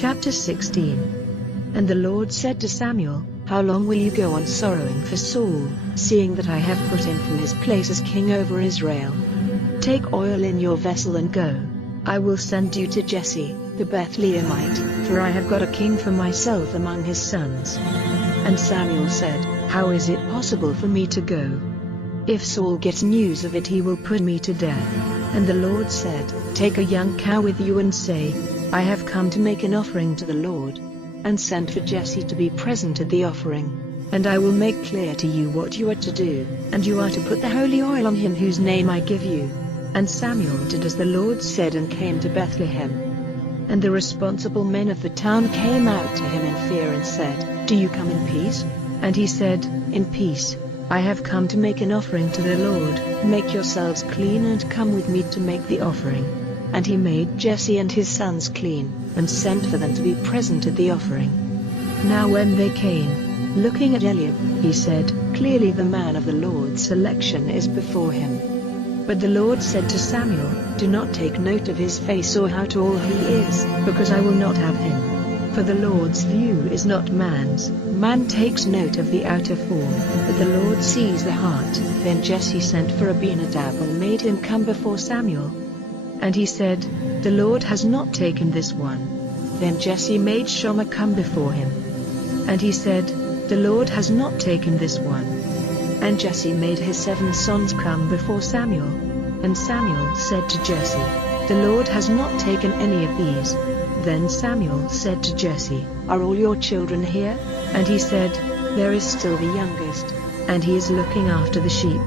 Chapter 16. And the Lord said to Samuel, How long will you go on sorrowing for Saul, seeing that I have put him from his place as king over Israel? Take oil in your vessel and go. I will send you to Jesse, the Bethlehemite, for I have got a king for myself among his sons. And Samuel said, How is it possible for me to go? If Saul gets news of it, he will put me to death. And the Lord said, Take a young cow with you and say, I have come to make an offering to the Lord. And send for Jesse to be present at the offering. And I will make clear to you what you are to do, and you are to put the holy oil on him whose name I give you. And Samuel did as the Lord said and came to Bethlehem. And the responsible men of the town came out to him in fear and said, Do you come in peace? And he said, In peace. I have come to make an offering to the Lord. Make yourselves clean and come with me to make the offering. And he made Jesse and his sons clean, and sent for them to be present at the offering. Now when they came, looking at Eliab, he said, Clearly the man of the Lord's selection is before him. But the Lord said to Samuel, Do not take note of his face or how tall he is, because I will not have him. For the Lord's view is not man's. Man takes note of the outer form, but the Lord sees the heart. Then Jesse sent for Abinadab and made him come before Samuel. And he said, The Lord has not taken this one. Then Jesse made Shammah come before him. And he said, The Lord has not taken this one. And Jesse made his 7 sons come before Samuel. And Samuel said to Jesse, The Lord has not taken any of these. Then Samuel said to Jesse, Are all your children here? And he said, There is still the youngest, and he is looking after the sheep.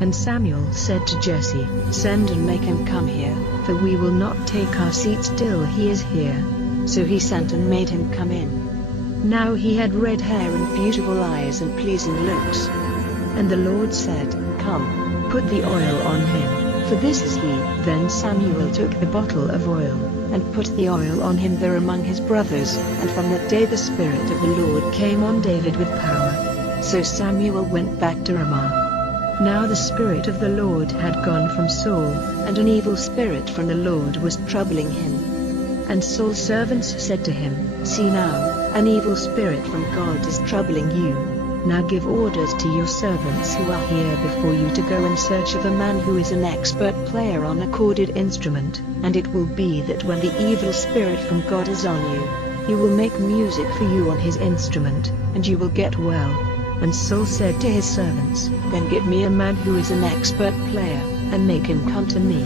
And Samuel said to Jesse, Send and make him come here, for we will not take our seats till he is here. So he sent and made him come in. Now he had red hair and beautiful eyes and pleasing looks. And the Lord said, Come, put the oil on him, for this is he. Then Samuel took the bottle of oil, and put the oil on him there among his brothers, and from that day the Spirit of the Lord came on David with power. So Samuel went back to Ramah. Now the Spirit of the Lord had gone from Saul, and an evil spirit from the Lord was troubling him. And Saul's servants said to him, See now, an evil spirit from God is troubling you. Now give orders to your servants who are here before you to go in search of a man who is an expert player on a corded instrument, and it will be that when the evil spirit from God is on you, he will make music for you on his instrument, and you will get well. And Saul said to his servants, Then get me a man who is an expert player, and make him come to me.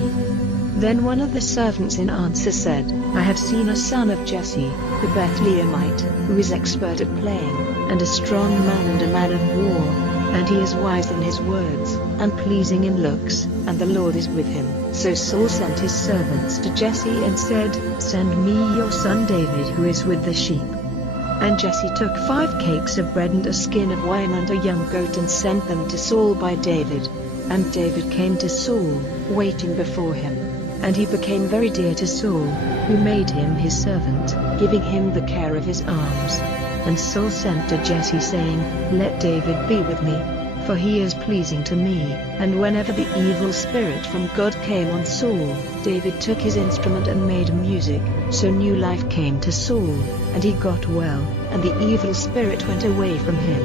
Then one of the servants in answer said, I have seen a son of Jesse, the Bethlehemite, who is expert at playing, and a strong man and a man of war, and he is wise in his words, and pleasing in looks, and the Lord is with him. So Saul sent his servants to Jesse and said, Send me your son David who is with the sheep. And Jesse took 5 cakes of bread and a skin of wine and a young goat and sent them to Saul by David. And David came to Saul, waiting before him. And he became very dear to Saul, who made him his servant, giving him the care of his arms. And Saul sent to Jesse saying, Let David be with me, for he is pleasing to me. And whenever the evil spirit from God came on Saul, David took his instrument and made music. So new life came to Saul, and he got well, and the evil spirit went away from him.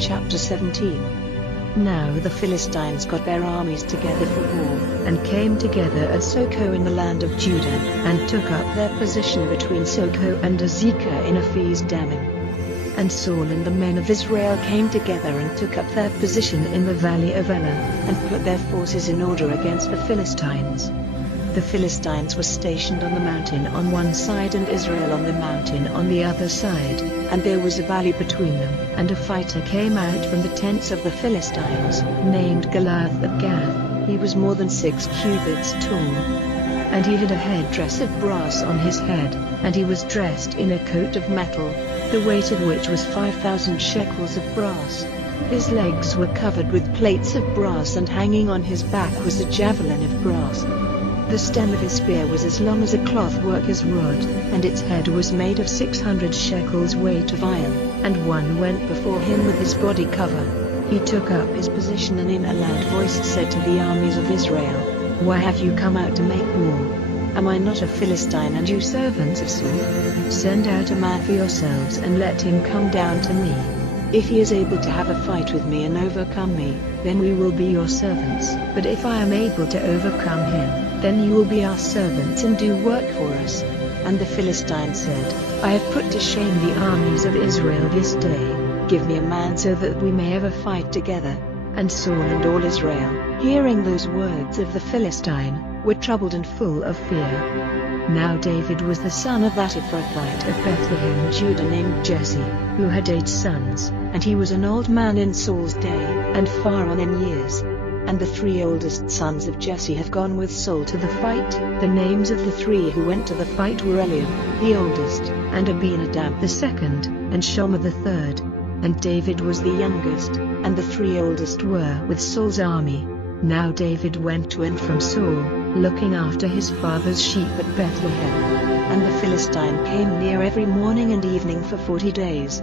Chapter 17. Now the Philistines got their armies together for war, and came together at Soko in the land of Judah, and took up their position between Soko and Azekah in Ephes Dammim. And Saul and the men of Israel came together and took up their position in the valley of Elah, and put their forces in order against the Philistines. The Philistines were stationed on the mountain on one side and Israel on the mountain on the other side, and there was a valley between them. And a fighter came out from the tents of the Philistines, named Goliath of Gath. He was more than 6 cubits tall. And he had a headdress of brass on his head, and he was dressed in a coat of metal, the weight of which was 5,000 shekels of brass. His legs were covered with plates of brass, and hanging on his back was a javelin of brass. The stem of his spear was as long as a cloth-worker's rod, and its head was made of 600 shekels weight of iron, and one went before him with his body cover. He took up his position and in a loud voice said to the armies of Israel, Why have you come out to make war? Am I not a Philistine and you servants of Saul? Send out a man for yourselves and let him come down to me. If he is able to have a fight with me and overcome me, then we will be your servants. But if I am able to overcome him, then you will be our servants and do work for us." And the Philistine said, "I have put to shame the armies of Israel this day. Give me a man so that we may have a fight together." And Saul and all Israel, hearing those words of the Philistine, were troubled and full of fear. Now David was the son of that Ephrathite of Bethlehem, Judah, named Jesse, who had 8 sons, and he was an old man in Saul's day, and far on in years. And the 3 oldest sons of Jesse have gone with Saul to the fight. The names of the 3 who went to the fight were Eliab, the oldest, and Abinadab the second, and Shammah the third. And David was the youngest, and the 3 oldest were with Saul's army. Now David went to and from Saul, looking after his father's sheep at Bethlehem. And the Philistine came near every morning and evening for 40 days.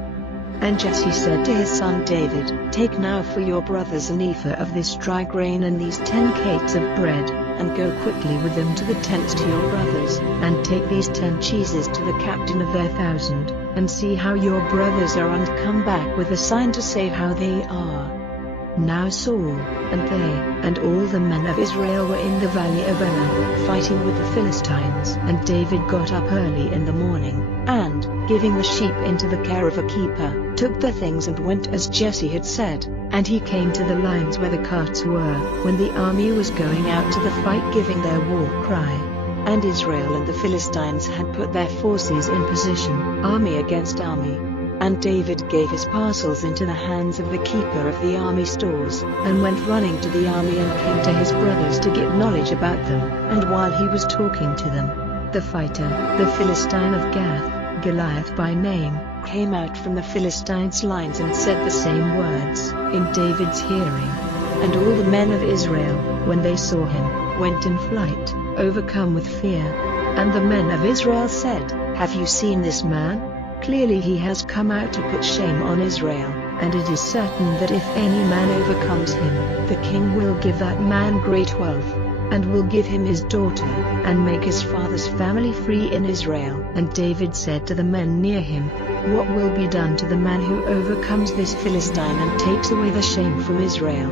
And Jesse said to his son David, "Take now for your brothers an ephah of this dry grain and these 10 cakes of bread, and go quickly with them to the tents to your brothers, and take these 10 cheeses to the captain of their 1,000, and see how your brothers are, and come back with a sign to say how they are." Now Saul, and they, and all the men of Israel were in the valley of Elah, fighting with the Philistines. And David got up early in the morning, and, giving the sheep into the care of a keeper, took the things and went as Jesse had said. And he came to the lines where the carts were, when the army was going out to the fight, giving their war cry. And Israel and the Philistines had put their forces in position, army against army. And David gave his parcels into the hands of the keeper of the army stores, and went running to the army and came to his brothers to get knowledge about them. And while he was talking to them, the fighter, the Philistine of Gath, Goliath by name, came out from the Philistines' lines and said the same words in David's hearing. And all the men of Israel, when they saw him, went in flight, overcome with fear. And the men of Israel said, "Have you seen this man? Clearly he has come out to put shame on Israel, and it is certain that if any man overcomes him, the king will give that man great wealth, and will give him his daughter, and make his father's family free in Israel." And David said to the men near him, "What will be done to the man who overcomes this Philistine and takes away the shame from Israel?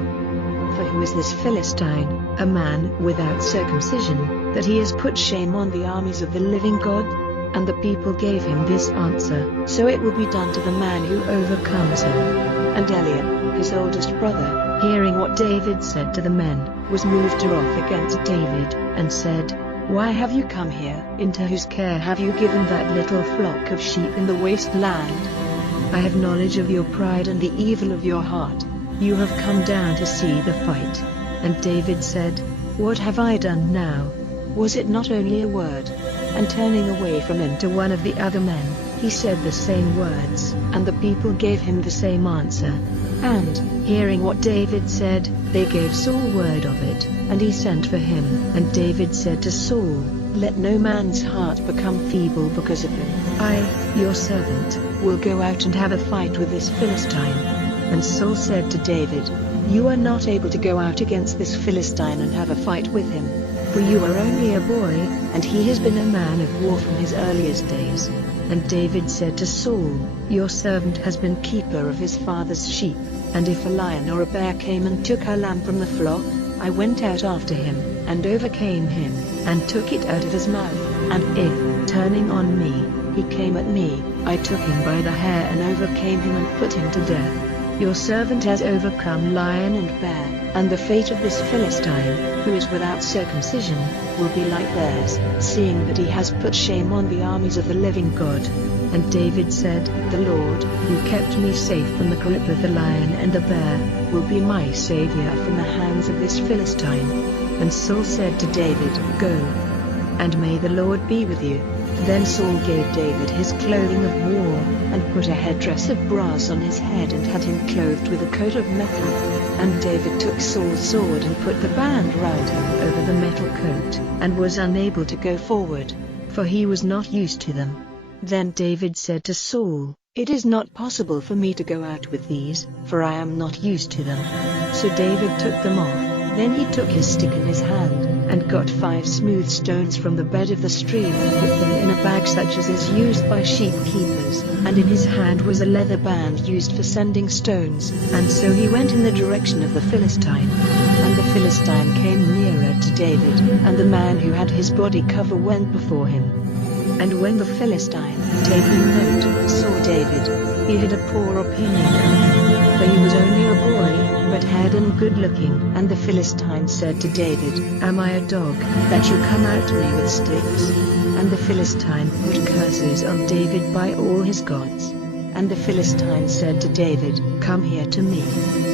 For who is this Philistine, a man without circumcision, that he has put shame on the armies of the living God?" And the people gave him this answer, "So it will be done to the man who overcomes him." And Eliab, his oldest brother, hearing what David said to the men, was moved wrath against David, and said, "Why have you come here? Into whose care have you given that little flock of sheep in the wasteland? I have knowledge of your pride and the evil of your heart. You have come down to see the fight." And David said, "What have I done now? Was it not only a word?" And turning away from him to one of the other men, he said the same words, and the people gave him the same answer. And, hearing what David said, they gave Saul word of it, and he sent for him. And David said to Saul, "Let no man's heart become feeble because of him. I, your servant, will go out and have a fight with this Philistine." And Saul said to David, "You are not able to go out against this Philistine and have a fight with him, for you are only a boy, and he has been a man of war from his earliest days." And David said to Saul, "Your servant has been keeper of his father's sheep, and if a lion or a bear came and took a lamb from the flock, I went out after him, and overcame him, and took it out of his mouth, and if, turning on me, he came at me, I took him by the hair and overcame him and put him to death. Your servant has overcome lion and bear, and the fate of this Philistine, who is without circumcision, will be like theirs, seeing that he has put shame on the armies of the living God." And David said, "The Lord, who kept me safe from the grip of the lion and the bear, will be my savior from the hands of this Philistine." And Saul said to David, "Go, and may the Lord be with you." Then Saul gave David his clothing of war, and put a headdress of brass on his head and had him clothed with a coat of metal. And David took Saul's sword and put the band round him over the metal coat, and was unable to go forward, for he was not used to them. Then David said to Saul, "It is not possible for me to go out with these, for I am not used to them." So David took them off. Then he took his stick in his hand, and got 5 smooth stones from the bed of the stream and put them in a bag such as is used by sheep keepers, and in his hand was a leather band used for sending stones, and so he went in the direction of the Philistine. And the Philistine came nearer to David, and the man who had his body cover went before him. And when the Philistine, taking note, saw David, he had a poor opinion of him, for he was only a boy, but haired and good-looking. And the Philistine said to David, Am I a dog, that you come at me with sticks? And the Philistine put curses on David by all his gods. And the Philistine said to David, Come here to me,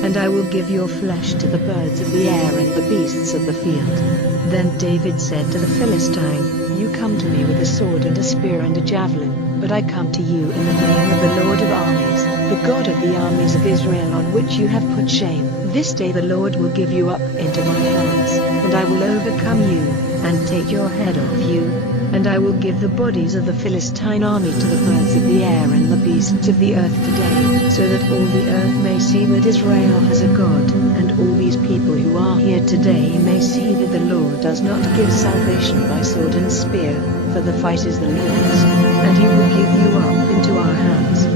and I will give your flesh to the birds of the air and the beasts of the field. Then David said to the Philistine, You come to me with a sword and a spear and a javelin, but I come to you in the name of the Lord of armies, the God of the armies of Israel, on which you have put shame. This day the Lord will give you up into my hands, and I will overcome you, and take your head off you, and I will give the bodies of the Philistine army to the birds of the air and the beasts of the earth today, so that all the earth may see that Israel has a God, and all these people who are here today may see that the Lord does not give salvation by sword and spear, for the fight is the Lord's, and he will give you up into our hands.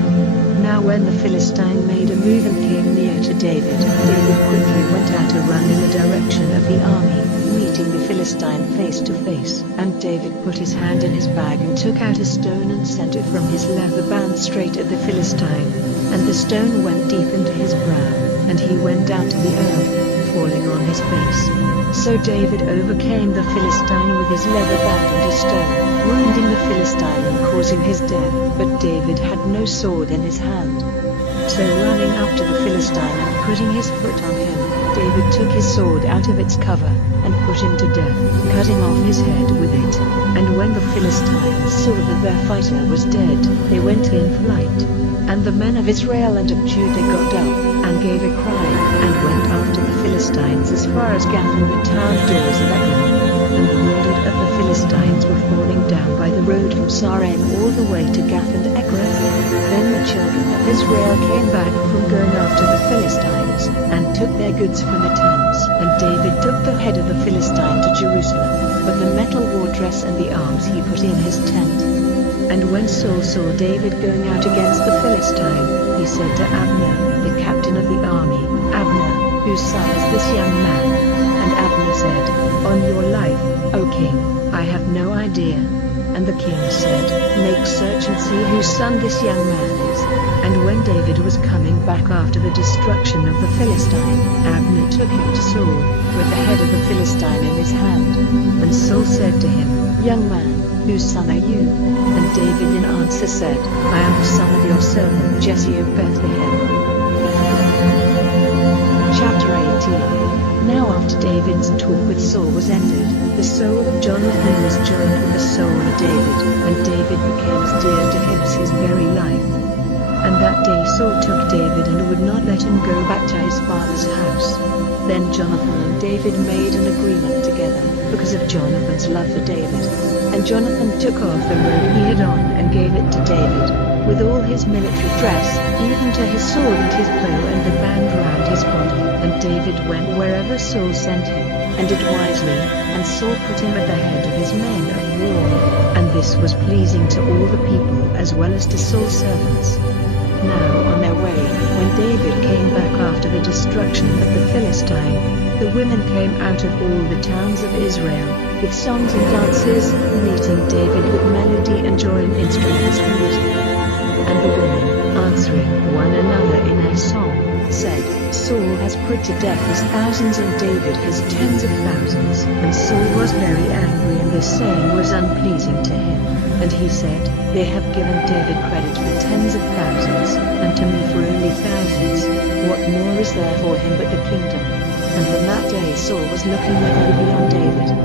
Now when the Philistine made a move and came near to David, David quickly went out to run in the direction of the army, meeting the Philistine face to face. And David put his hand in his bag and took out a stone and sent it from his leather band straight at the Philistine. And the stone went deep into his brow, and he went down to the earth, falling on his face. So David overcame the Philistine with his leather band and a stone, wounding the Philistine and causing his death. But David had no sword in his hand. So running up to the Philistine and putting his foot on him, David took his sword out of its cover, and put him to death, cutting off his head with it. And when the Philistines saw that their fighter was dead, they went in flight. And the men of Israel and of Judah got up, and gave a cry, and went after the Philistines as far as Gath and the town doors of Ekron. And the wounded of the Philistines were falling down by the road from Saaraim all the way to Gath and Ekron. Then the children of Israel came back from going after the Philistines, and took their goods from the tents. And David took the head of the Philistine to Jerusalem, but the metal war dress and the arms he put in his tent. And when Saul saw David going out against the Philistine, he said to Abner, the captain of the army, Abner, whose son is this young man? And Abner said, On your life, O king, I have no idea. And the king said, Make search and see whose son this young man is. And when David was coming back after the destruction of the Philistine, Abner took him to Saul, with the head of the Philistine in his hand. And Saul said to him, Young man, whose son are you? And David in answer said, I am the son of your servant Jesse of Bethlehem. Chapter 18. Now after David's talk with Saul was ended, the soul of Jonathan was joined with the soul of David, and David became as dear to him as his very life. And that day Saul took David and would not let him go back to his father's house. Then Jonathan and David made an agreement together, because of Jonathan's love for David. And Jonathan took off the robe he had on and gave it to David, with all his military dress, even to his sword and his bow and the band round his body. And David went wherever Saul sent him, and did wisely, and Saul put him at the head of his men of war. And this was pleasing to all the people as well as to Saul's servants. Now on their way, when David came back after the destruction of the Philistine, the women came out of all the towns of Israel, with songs and dances, meeting David with melody and joying instruments for music. And the women, answering one another in a song, said, Saul has put to death his thousands and David his tens of thousands. And Saul was very angry, and this saying was unpleasing to him. And he said, They have given David credit for tens of thousands, and to me for only thousands. What more is there for him but the kingdom? And from that day Saul was looking eagerly on David.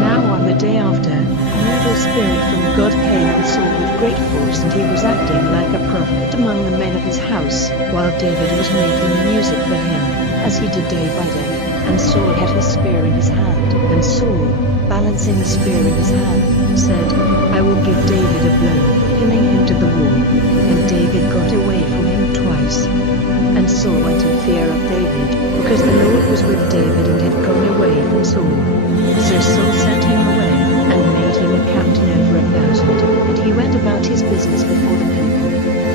Now on the day after, an evil spirit from God came on Saul with great force, and he was acting like a prophet among the men of his house, while David was making music for him, as he did day by day. And Saul had his spear in his hand, and Saul, balancing the spear in his hand, said, I will give David a blow, pinning him to the wall. And David got away from him twice. And Saul went in fear of David, because the Lord was with David and had gone away from Saul. So Saul sent him away, and made him a captain over 1,000, and he went about his business before the people.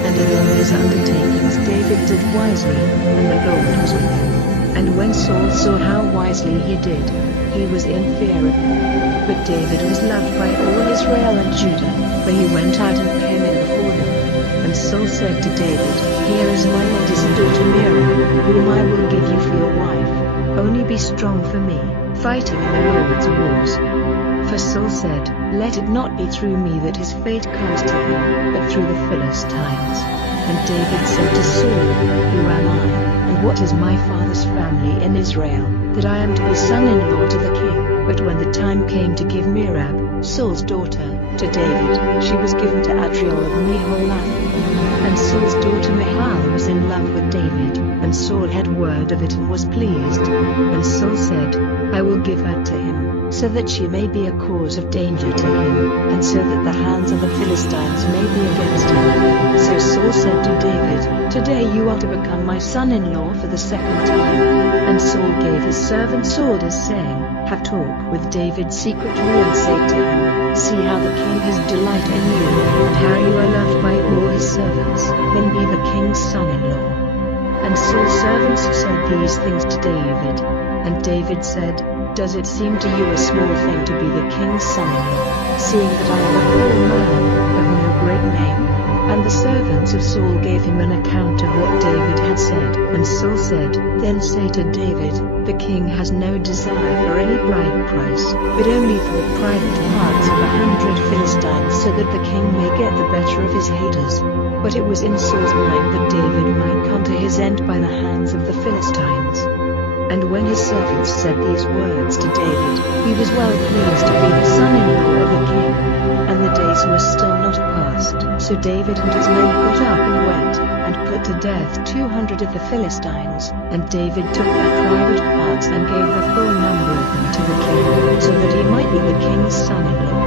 And in all his undertakings David did wisely, and the Lord was with him. And when Saul saw how wisely he did, he was in fear of him. But David was loved by all Israel and Judah, for he went out and came in before them. And Saul said to David, Here is my eldest daughter Miriam, whom I will give you for your wife. Only be strong for me, fighting in the Lord's wars. For Saul said, Let it not be through me that his fate comes to him, but through the Philistines. And David said to Saul, Who am I, and what is my father's family in Israel, that I am to be son-in-law to the king? But when the time came to give Merab, Saul's daughter, to David, she was given to Adriel of Meholath. And Saul's daughter Michal was in love with David, and Saul had word of it and was pleased. And Saul said, I will give her to him, so that she may be a cause of danger to him, and so that the hands of the Philistines may be against him. So Saul said to David, Today you are to become my son-in-law for the second time. And Saul gave his servants orders, saying, Have talk with David secretly, and say to him, See how the king has delight in you, and how you are loved by all his servants. Then be the king's son-in-law. And Saul's servants said these things to David. And David said, Does it seem to you a small thing to be the king's son-in-law, seeing that I am a poor man, of no great name? And the servants of Saul gave him an account of what David had said. And Saul said, Then say to David, The king has no desire for any bride price, but only for the private parts of 100 Philistines, so that the king may get the better of his haters. But it was in Saul's mind that David might come to his end by the hands of the Philistines. And when his servants said these words to David, he was well pleased to be the son-in-law of the king. And the days were still not past. So David and his men got up and went, and put to death 200 of the Philistines. And David took their private parts and gave the full number of them to the king, so that he might be the king's son-in-law.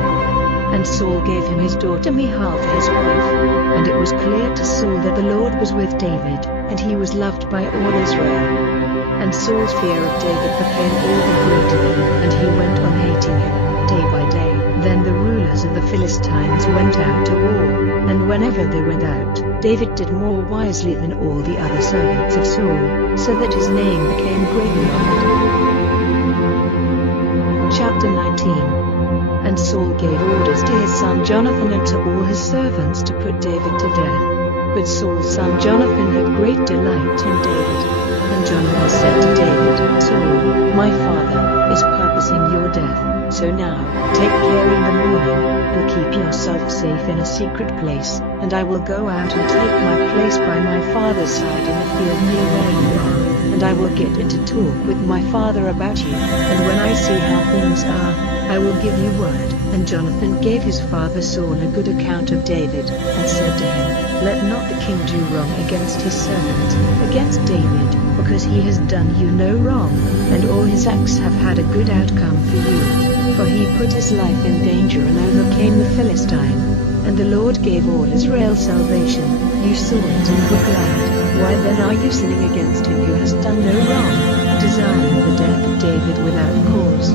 And Saul gave him his daughter Michal for his wife. And it was clear to Saul that the Lord was with David, and he was loved by all Israel. And Saul's fear of David became all the greater, and he went on hating him, day by day. Then the rulers of the Philistines went out to war, and whenever they went out, David did more wisely than all the other servants of Saul, so that his name became greatly honored. Chapter 19. And Saul gave orders to his son Jonathan and to all his servants to put David to death. But Saul's son Jonathan had great delight in David. And Jonathan said to David, Saul, my father, is purposing your death. So now, take care in the morning, and keep yourself safe in a secret place, and I will go out and take my place by my father's side in the field near where you are, and I will get into talk with my father about you, and when I see how things are, I will give you word. And Jonathan gave his father Saul a good account of David, and said to him, Let not the king do wrong against his servant, against David, because he has done you no wrong, and all his acts have had a good outcome for you. For he put his life in danger and overcame the Philistine. And the Lord gave all Israel salvation. You saw it and were glad. Why then are you sinning against him who has done no wrong, desiring the death of David without cause?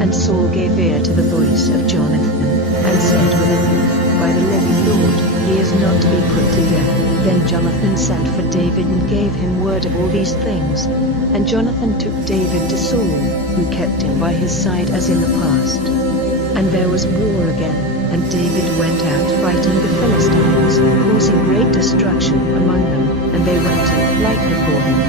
And Saul gave ear to the voice of Jonathan, and said with an oath, By the living Lord, he is not to be put to death. Then Jonathan sent for David and gave him word of all these things. And Jonathan took David to Saul, who kept him by his side as in the past. And there was war again. And David went out fighting the Philistines, causing great destruction among them, and they went in flight before him.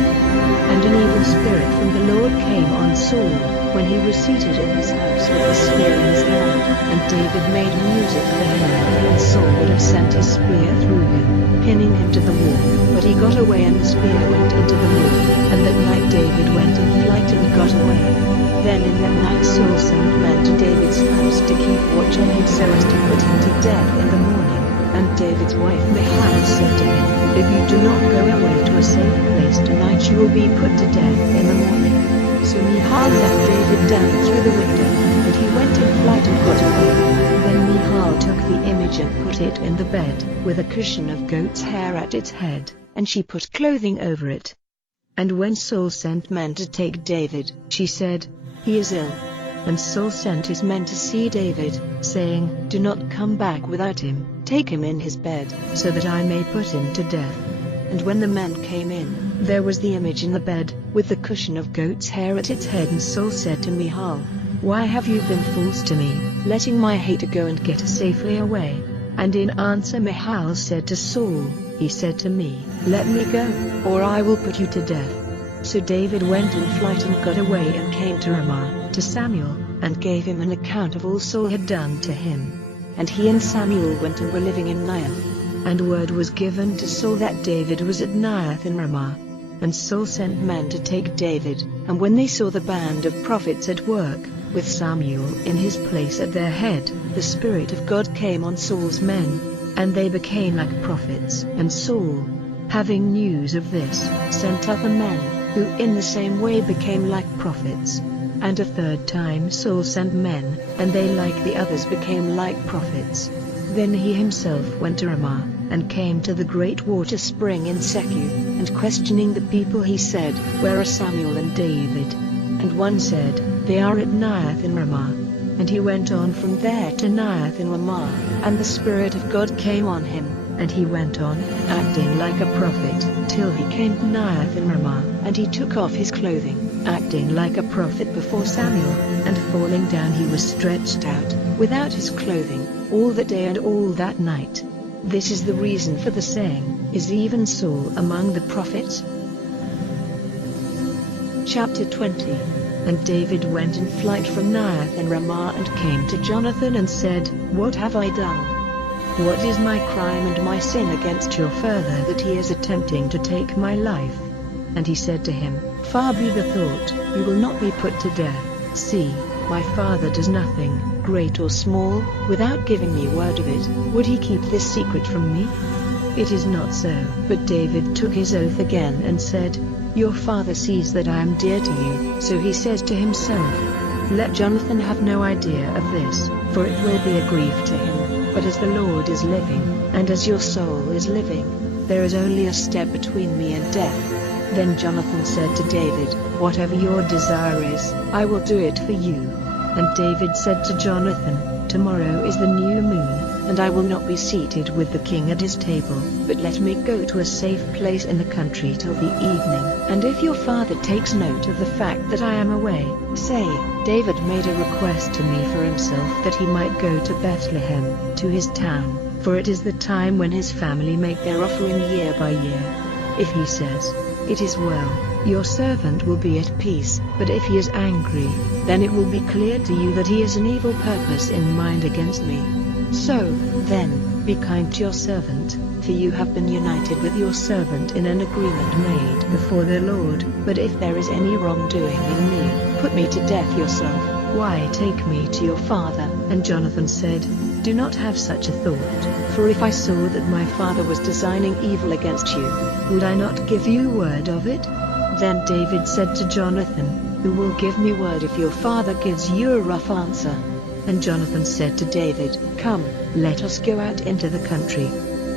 And an evil spirit from the Lord came on Saul, when he was seated in his house with a spear in his hand, and David made music for him, and Saul would have sent his spear through him, pinning him to the wall, but he got away and the spear went into the wall, and that night David went in flight and got away. Then in that night Saul sent men to David's house to keep watch on him so as to put him to death in the morning. And David's wife Michal said to him, If you do not go away to a safe place tonight you will be put to death in the morning. So Michal let David down through the window, and he went in flight and got away. Then Michal took the image and put it in the bed, with a cushion of goat's hair at its head, and she put clothing over it. And when Saul sent men to take David, she said, "He is ill." And Saul sent his men to see David, saying, "Do not come back without him, take him in his bed, so that I may put him to death." And when the men came in, there was the image in the bed, with the cushion of goat's hair at its head. And Saul said to Michal, "Why have you been false to me, letting my hater go and get safely away?" And in answer Michal said to Saul, "He said to me, 'Let me go, or I will put you to death.'" So David went in flight and got away and came to Ramah, to Samuel, and gave him an account of all Saul had done to him. And he and Samuel went and were living in Naioth. And word was given to Saul that David was at Naioth in Ramah. And Saul sent men to take David, and when they saw the band of prophets at work, with Samuel in his place at their head, the Spirit of God came on Saul's men, and they became like prophets. And Saul, having news of this, sent other men, who in the same way became like prophets. And a third time Saul sent men, and they like the others became like prophets. Then he himself went to Ramah, and came to the great water spring in Secu, and questioning the people he said, "Where are Samuel and David?" And one said, "They are at Naioth in Ramah." And he went on from there to Naioth in Ramah, and the Spirit of God came on him, and he went on, acting like a prophet, till he came to Naioth in Ramah, and he took off his clothing, acting like a prophet before Samuel, and falling down he was stretched out, without his clothing, all that day and all that night. This is the reason for the saying, "Is even Saul among the prophets?" Chapter 20. And David went in flight from Naioth in Ramah and came to Jonathan and said, "What have I done? What is my crime and my sin against your father that he is attempting to take my life?" And he said to him, "Far be the thought, you will not be put to death. See, my father does nothing, great or small, without giving me word of it. Would he keep this secret from me? It is not so." But David took his oath again and said, "Your father sees that I am dear to you." So he says to himself, "Let Jonathan have no idea of this, for it will be a grief to him. But as the Lord is living, and as your soul is living, there is only a step between me and death." Then Jonathan said to David, "Whatever your desire is, I will do it for you." And David said to Jonathan, "Tomorrow is the new moon, and I will not be seated with the king at his table, but let me go to a safe place in the country till the evening. And if your father takes note of the fact that I am away, say, 'David made a request to me for himself that he might go to Bethlehem, to his town, for it is the time when his family make their offering year by year.' If he says, 'It is well,' your servant will be at peace, but if he is angry, then it will be clear to you that he has an evil purpose in mind against me. So, then, be kind to your servant, for you have been united with your servant in an agreement made before the Lord. But if there is any wrongdoing in me, put me to death yourself. Why take me to your father?" And Jonathan said, "Do not have such a thought, for if I saw that my father was designing evil against you, would I not give you word of it?" Then David said to Jonathan, "Who will give me word if your father gives you a rough answer?" And Jonathan said to David, "Come, let us go out into the country."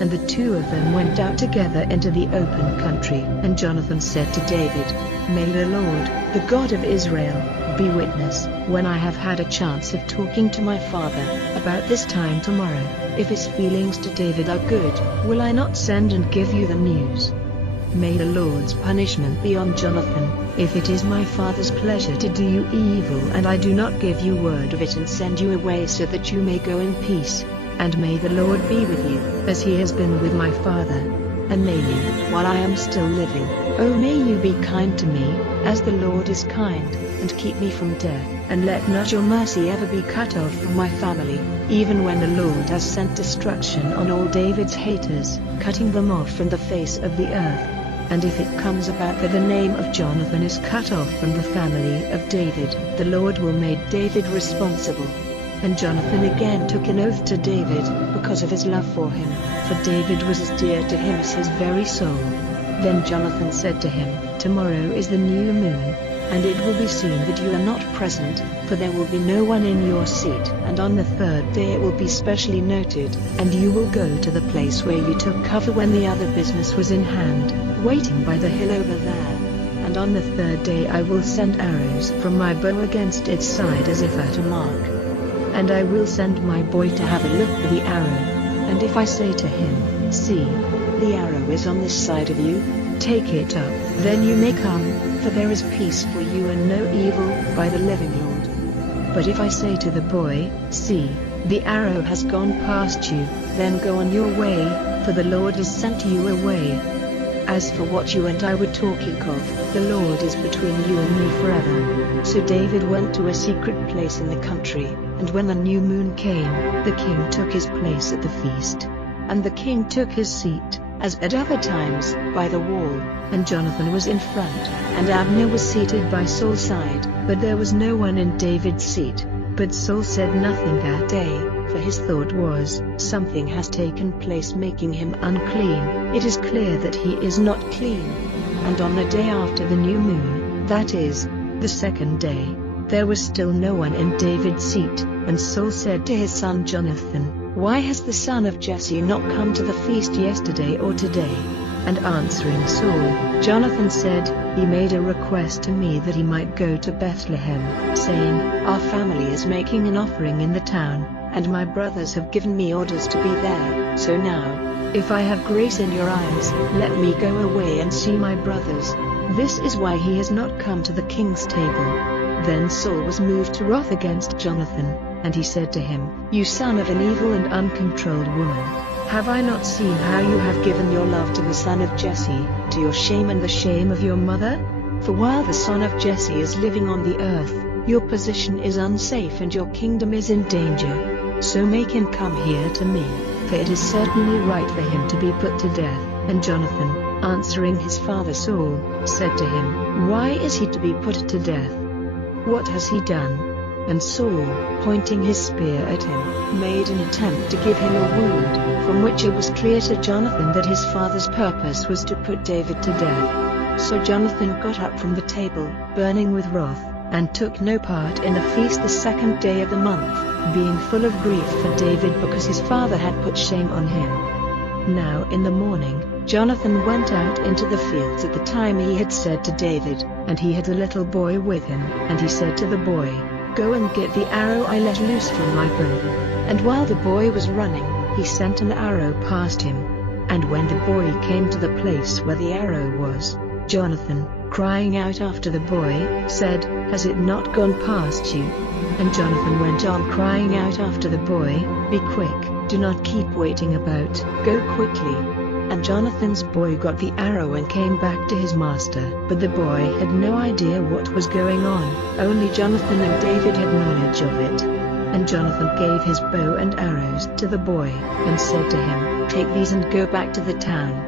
And the two of them went out together into the open country. And Jonathan said to David, "May the Lord, the God of Israel, be witness, when I have had a chance of talking to my father, about this time tomorrow, if his feelings to David are good, will I not send and give you the news? May the Lord's punishment be on Jonathan, if it is my father's pleasure to do you evil and I do not give you word of it and send you away so that you may go in peace. And may the Lord be with you, as he has been with my father. And may you, while I am still living, may you be kind to me, as the Lord is kind, and keep me from death, and let not your mercy ever be cut off from my family, even when the Lord has sent destruction on all David's haters, cutting them off from the face of the earth. And if it comes about that the name of Jonathan is cut off from the family of David, the Lord will make David responsible." And Jonathan again took an oath to David, because of his love for him, for David was as dear to him as his very soul. Then Jonathan said to him, "Tomorrow is the new moon, and it will be seen that you are not present, for there will be no one in your seat. And on the third day it will be specially noted, and you will go to the place where you took cover when the other business was in hand, waiting by the hill over there. and on the third day I will send arrows from my bow against its side as if at a mark. And I will send my boy to have a look for the arrow. And if I say to him, see, the arrow is on this side of you, take it up, then you may come, for there is peace for you and no evil, by the living Lord. But if I say to the boy, see, the arrow has gone past you, then go on your way, for the Lord has sent you away. As for what you and I were talking of, the Lord is between you and me forever. So David went to a secret place in the country, and when the new moon came, the king took his place at the feast. And the king took his seat, as at other times, by the wall, and Jonathan was in front, and Abner was seated by Saul's side, but there was no one in David's seat. But Saul said nothing that day, for his thought was, something has taken place making him unclean. It is clear that he is not clean. And on the day after the new moon, that is, the second day, there was still no one in David's seat, and Saul said to his son Jonathan, why has the son of Jesse not come to the feast yesterday or today? And answering Saul, Jonathan said, he made a request to me that he might go to Bethlehem, saying, our family is making an offering in the town, and my brothers have given me orders to be there. So now, if I have grace in your eyes, let me go away and see my brothers. This is why he has not come to the king's table. Then Saul was moved to wrath against Jonathan, and he said to him, you son of an evil and uncontrolled woman, have I not seen how you have given your love to the son of Jesse, to your shame and the shame of your mother? For while the son of Jesse is living on the earth, your position is unsafe and your kingdom is in danger. So make him come here to me, for it is certainly right for him to be put to death. And Jonathan, answering his father Saul, said to him, why is he to be put to death? What has he done? And Saul, pointing his spear at him, made an attempt to give him a wound, from which it was clear to Jonathan that his father's purpose was to put David to death. So Jonathan got up from the table, burning with wrath, and took no part in the feast the second day of the month, being full of grief for David because his father had put shame on him. Now in the morning, Jonathan went out into the fields at the time he had said to David, and he had a little boy with him, and he said to the boy, go and get the arrow I let loose from my bow. And while the boy was running, he sent an arrow past him. And when the boy came to the place where the arrow was, Jonathan, crying out after the boy, said, has it not gone past you? And Jonathan went on crying out after the boy, be quick, do not keep waiting about, go quickly. And Jonathan's boy got the arrow and came back to his master. But the boy had no idea what was going on, only Jonathan and David had knowledge of it. And Jonathan gave his bow and arrows to the boy, and said to him, take these and go back to the town.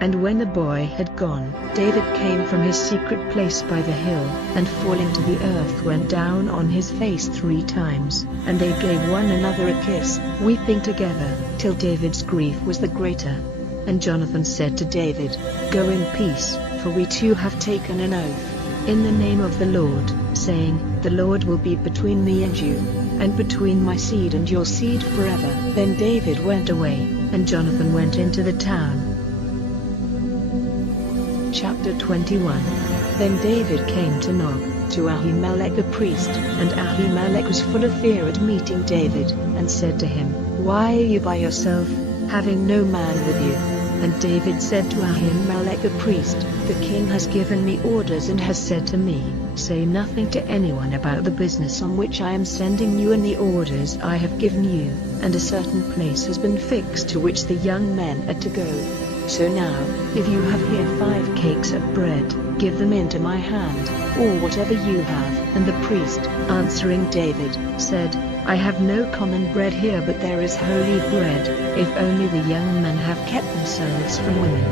And when the boy had gone, David came from his secret place by the hill, and falling to the earth went down on his face 3 times, and they gave one another a kiss, weeping together, till David's grief was the greater. And Jonathan said to David, go in peace, for we too have taken an oath, in the name of the Lord, saying, the Lord will be between me and you, and between my seed and your seed forever. Then David went away, and Jonathan went into the town. Chapter 21. Then David came to Nob, to Ahimelech the priest, and Ahimelech was full of fear at meeting David, and said to him, why are you by yourself, having no man with you? And David said to Ahimelech the priest, the king has given me orders and has said to me, say nothing to anyone about the business on which I am sending you and the orders I have given you, and a certain place has been fixed to which the young men are to go. So now, if you have here 5 cakes of bread, give them into my hand, or whatever you have. And the priest, answering David, said, I have no common bread here, but there is holy bread, if only the young men have kept themselves from women.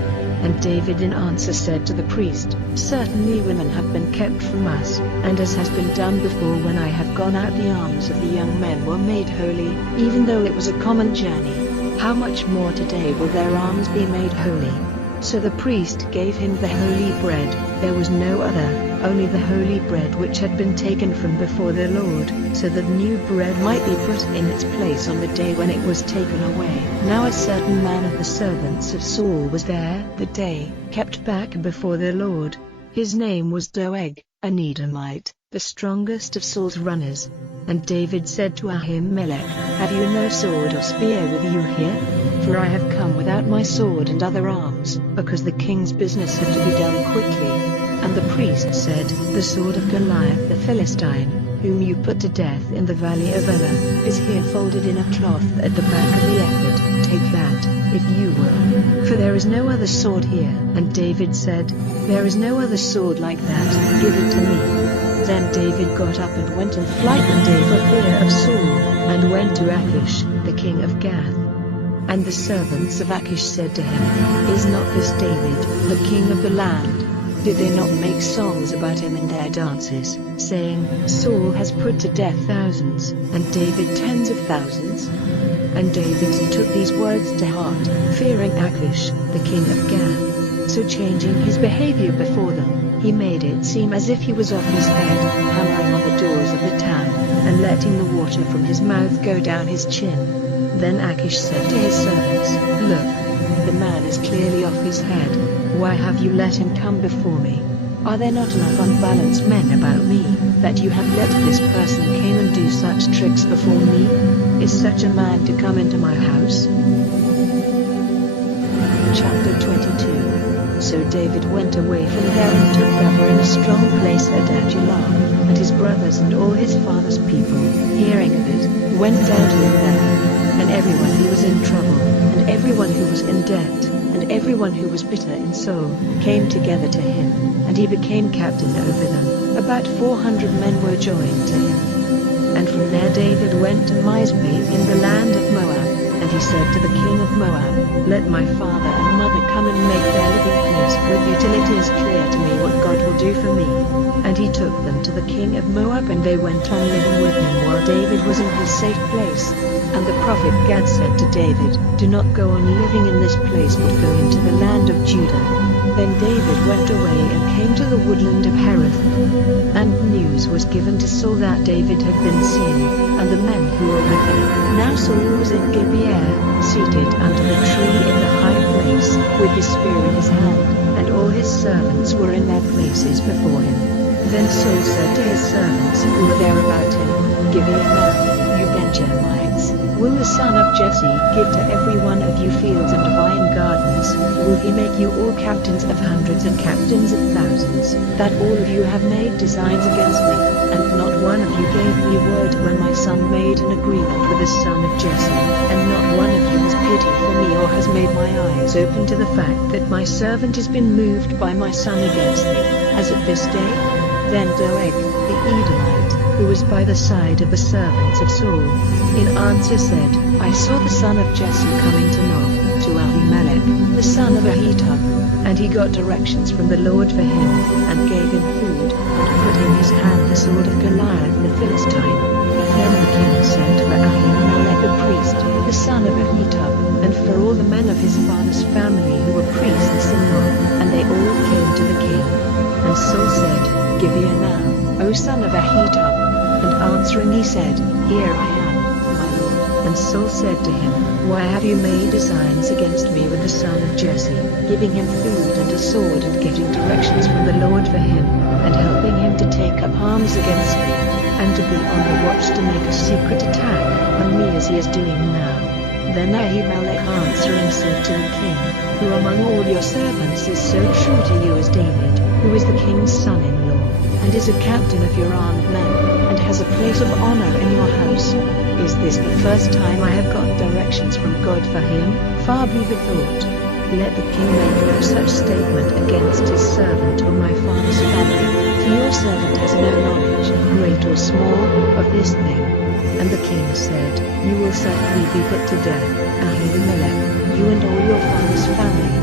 And David in answer said to the priest, certainly women have been kept from us, and as has been done before when I have gone out, the arms of the young men were made holy, even though it was a common journey. How much more today will their arms be made holy? So the priest gave him the holy bread, there was no other, only the holy bread which had been taken from before the Lord, so that new bread might be put in its place on the day when it was taken away. Now a certain man of the servants of Saul was there that day, kept back before the Lord. His name was Doeg, an Edomite, the strongest of Saul's runners. And David said to Ahimelech, "Have you no sword or spear with you here? For I have come without my sword and other arms, because the king's business had to be done quickly." And the priest said, "The sword of Goliath the Philistine, whom you put to death in the valley of Elah, is here folded in a cloth at the back of the ephod. Take that, if you will. For there is no other sword here." And David said, "There is no other sword like that, give it to me." Then David got up and went in flight one day for fear of Saul, and went to Achish, the king of Gath. And the servants of Achish said to him, "Is not this David, the king of the land? Did they not make songs about him in their dances, saying, 'Saul has put to death thousands, and David tens of thousands'?" And David took these words to heart, fearing Achish, the king of Gath. So changing his behavior before them, he made it seem as if he was off his head, hammering on the doors of the town, and letting the water from his mouth go down his chin. Then Achish said to his servants, "Look, the man is clearly off his head. Why have you let him come before me? Are there not enough unbalanced men about me, that you have let this person come and do such tricks before me? Is such a man to come into my house?" Chapter 22. So David went away from there and took cover in a strong place at Adullam, and his brothers and all his father's people, hearing of it, went down to him there. And everyone who was in trouble, and everyone who was in debt, and everyone who was bitter in soul, came together to him, and he became captain over them. About 400 men were joined to him. And from there David went to Mizpeh in the land of Moab, and he said to the king of Moab, "Let my father and mother come and make their living place with you till it is clear to me what God will do for me." And he took them to the king of Moab, and they went on living with him while David was in his safe place. And the prophet Gad said to David, "Do not go on living in this place, but go into the land of Judah." Then David went away and came to the woodland of Hereth. And news was given to Saul that David had been seen, and the men who were with him. Now Saul was in Gibeah, seated under the tree in the high place, with his spear in his hand, and all his servants were in their places before him. Then Saul said to his servants who were there about him, "Give ear now, you Benjamites. Will the son of Jesse give to every one of you fields and vine gardens? Will he make you all captains of hundreds and captains of thousands, that all of you have made designs against me, and not one of you gave me word when my son made an agreement with the son of Jesse, and not one of you has pity for me or has made my eyes open to the fact that my servant has been moved by my son against me, as at this day?" Then Doeg, the Edomite, who was by the side of the servants of Saul, in answer said, "I saw the son of Jesse coming to Nob, to Ahimelech, the son of Ahitub, and he got directions from the Lord for him, and gave him food, and put in his hand the sword of Goliath the Philistine." Then the king sent for Ahimelech the priest, the son of Ahitub, and for all the men of his father's family who were priests in Nob, and they all came to the king. And Saul said, "Give ear now, O son of Ahitub." And answering he said, "Here I am, my lord." And Saul said to him, "Why have you made designs against me with the son of Jesse, giving him food and a sword and getting directions from the Lord for him, and helping him to take up arms against me, and to be on the watch to make a secret attack on me as he is doing now?" Then Ahimelech answering said to the king, "Who among all your servants is so true to you as David, who is the king's son-in-law, and is a captain of your armed men, and has a place of honor in your house? Is this the first time I have got directions from God for him? Far be the thought. Let the king make no such statement against his servant or my father's family, for your servant has no knowledge, great or small, of this thing." And the king said, "You will certainly be put to death, Ahimelech, you and all your father's family."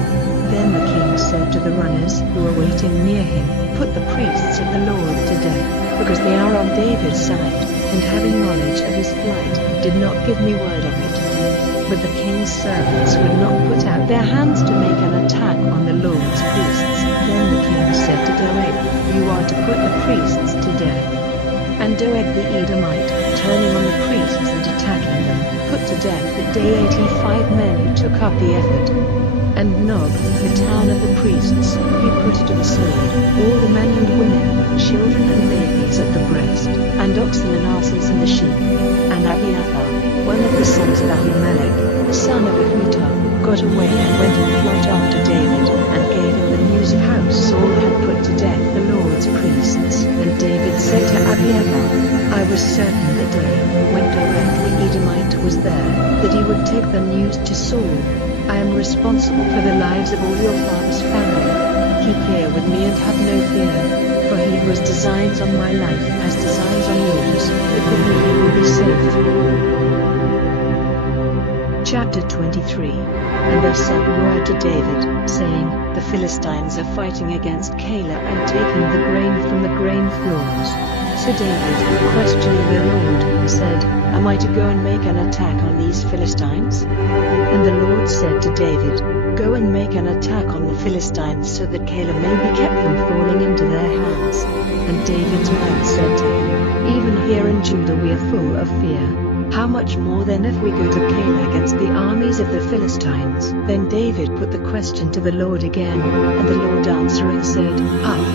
Then the king said to the runners who were waiting near him, "Put the priests of the Lord to death, because they are on David's side, and having knowledge of his flight, did not give me word of it." But the king's servants would not put out their hands to make an attack on the Lord's priests. Then the king said to Doeg, "You are to put the priests to death." And Doeg the Edomite, turning on the priests and attacking them, put to death that day 85 men who took up the ephod. And Nob, the town of the priests, he put to the sword all the men and women, children and babies at the breast, and oxen and asses and the sheep. And Abiathar, one of the sons of Ahimelech, the son of Ahitub, got away and went in flight after David, and gave him the news of how Saul had put to death the Lord's priests. And David said to Abiathar, I was certain the day when Doeg the Edomite was there, that he would take the news to Saul. I am responsible for the lives of all your father's family. Keep here with me and have no fear, for he who has designs on my life has designs on yours, but with me you will be safe. Chapter 23. And they sent word to David, saying, The Philistines are fighting against Keilah and taking the grain from the grain floors. So David, questioning the Lord, said, Am I to go and make an attack on these Philistines? And the Lord said to David, Go and make an attack on the Philistines so that Keilah may be kept from falling into their hands. And David's men said to him, Even here in Judah we are full of fear. How much more then if we go to Keilah against the armies of the Philistines? Then David put the question to the Lord again, and the Lord answering said, Up,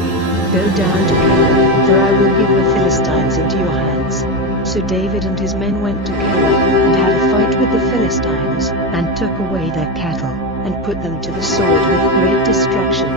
go down to Keilah, for I will give the Philistines into your hands. So David and his men went to Keilah, and had a fight with the Philistines, and took away their cattle, and put them to the sword with great destruction.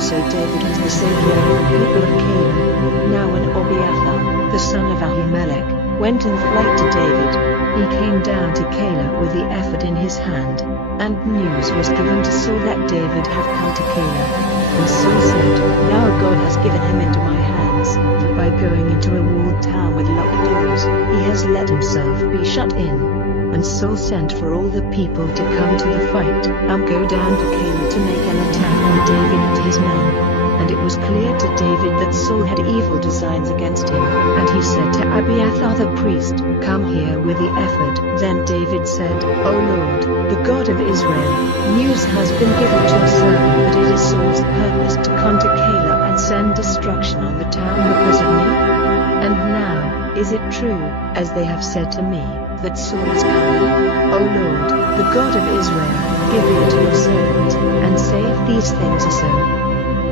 So David was the savior of the people of Keilah. Now when Abiathar, the son of Ahimelech, went in flight to David, he came down to Keilah with the ephod in his hand, and news was given to Saul that David had come to Keilah. And Saul said, Now God has given him into my hands, for by going into a walled town with locked doors, he has let himself be shut in. And Saul sent for all the people to come to the fight, and go down to Keilah to make an attack on David and his men. And it was clear to David that Saul had evil designs against him. And he said to Abiathar the priest, Come here with the ephod. Then David said, O Lord, the God of Israel, news has been given to your servant that it is Saul's purpose to come to Keilah and send destruction on the town because of me. And now, is it true, as they have said to me, that Saul is coming? O Lord, the God of Israel, give ear to your servant, and say if these things are so.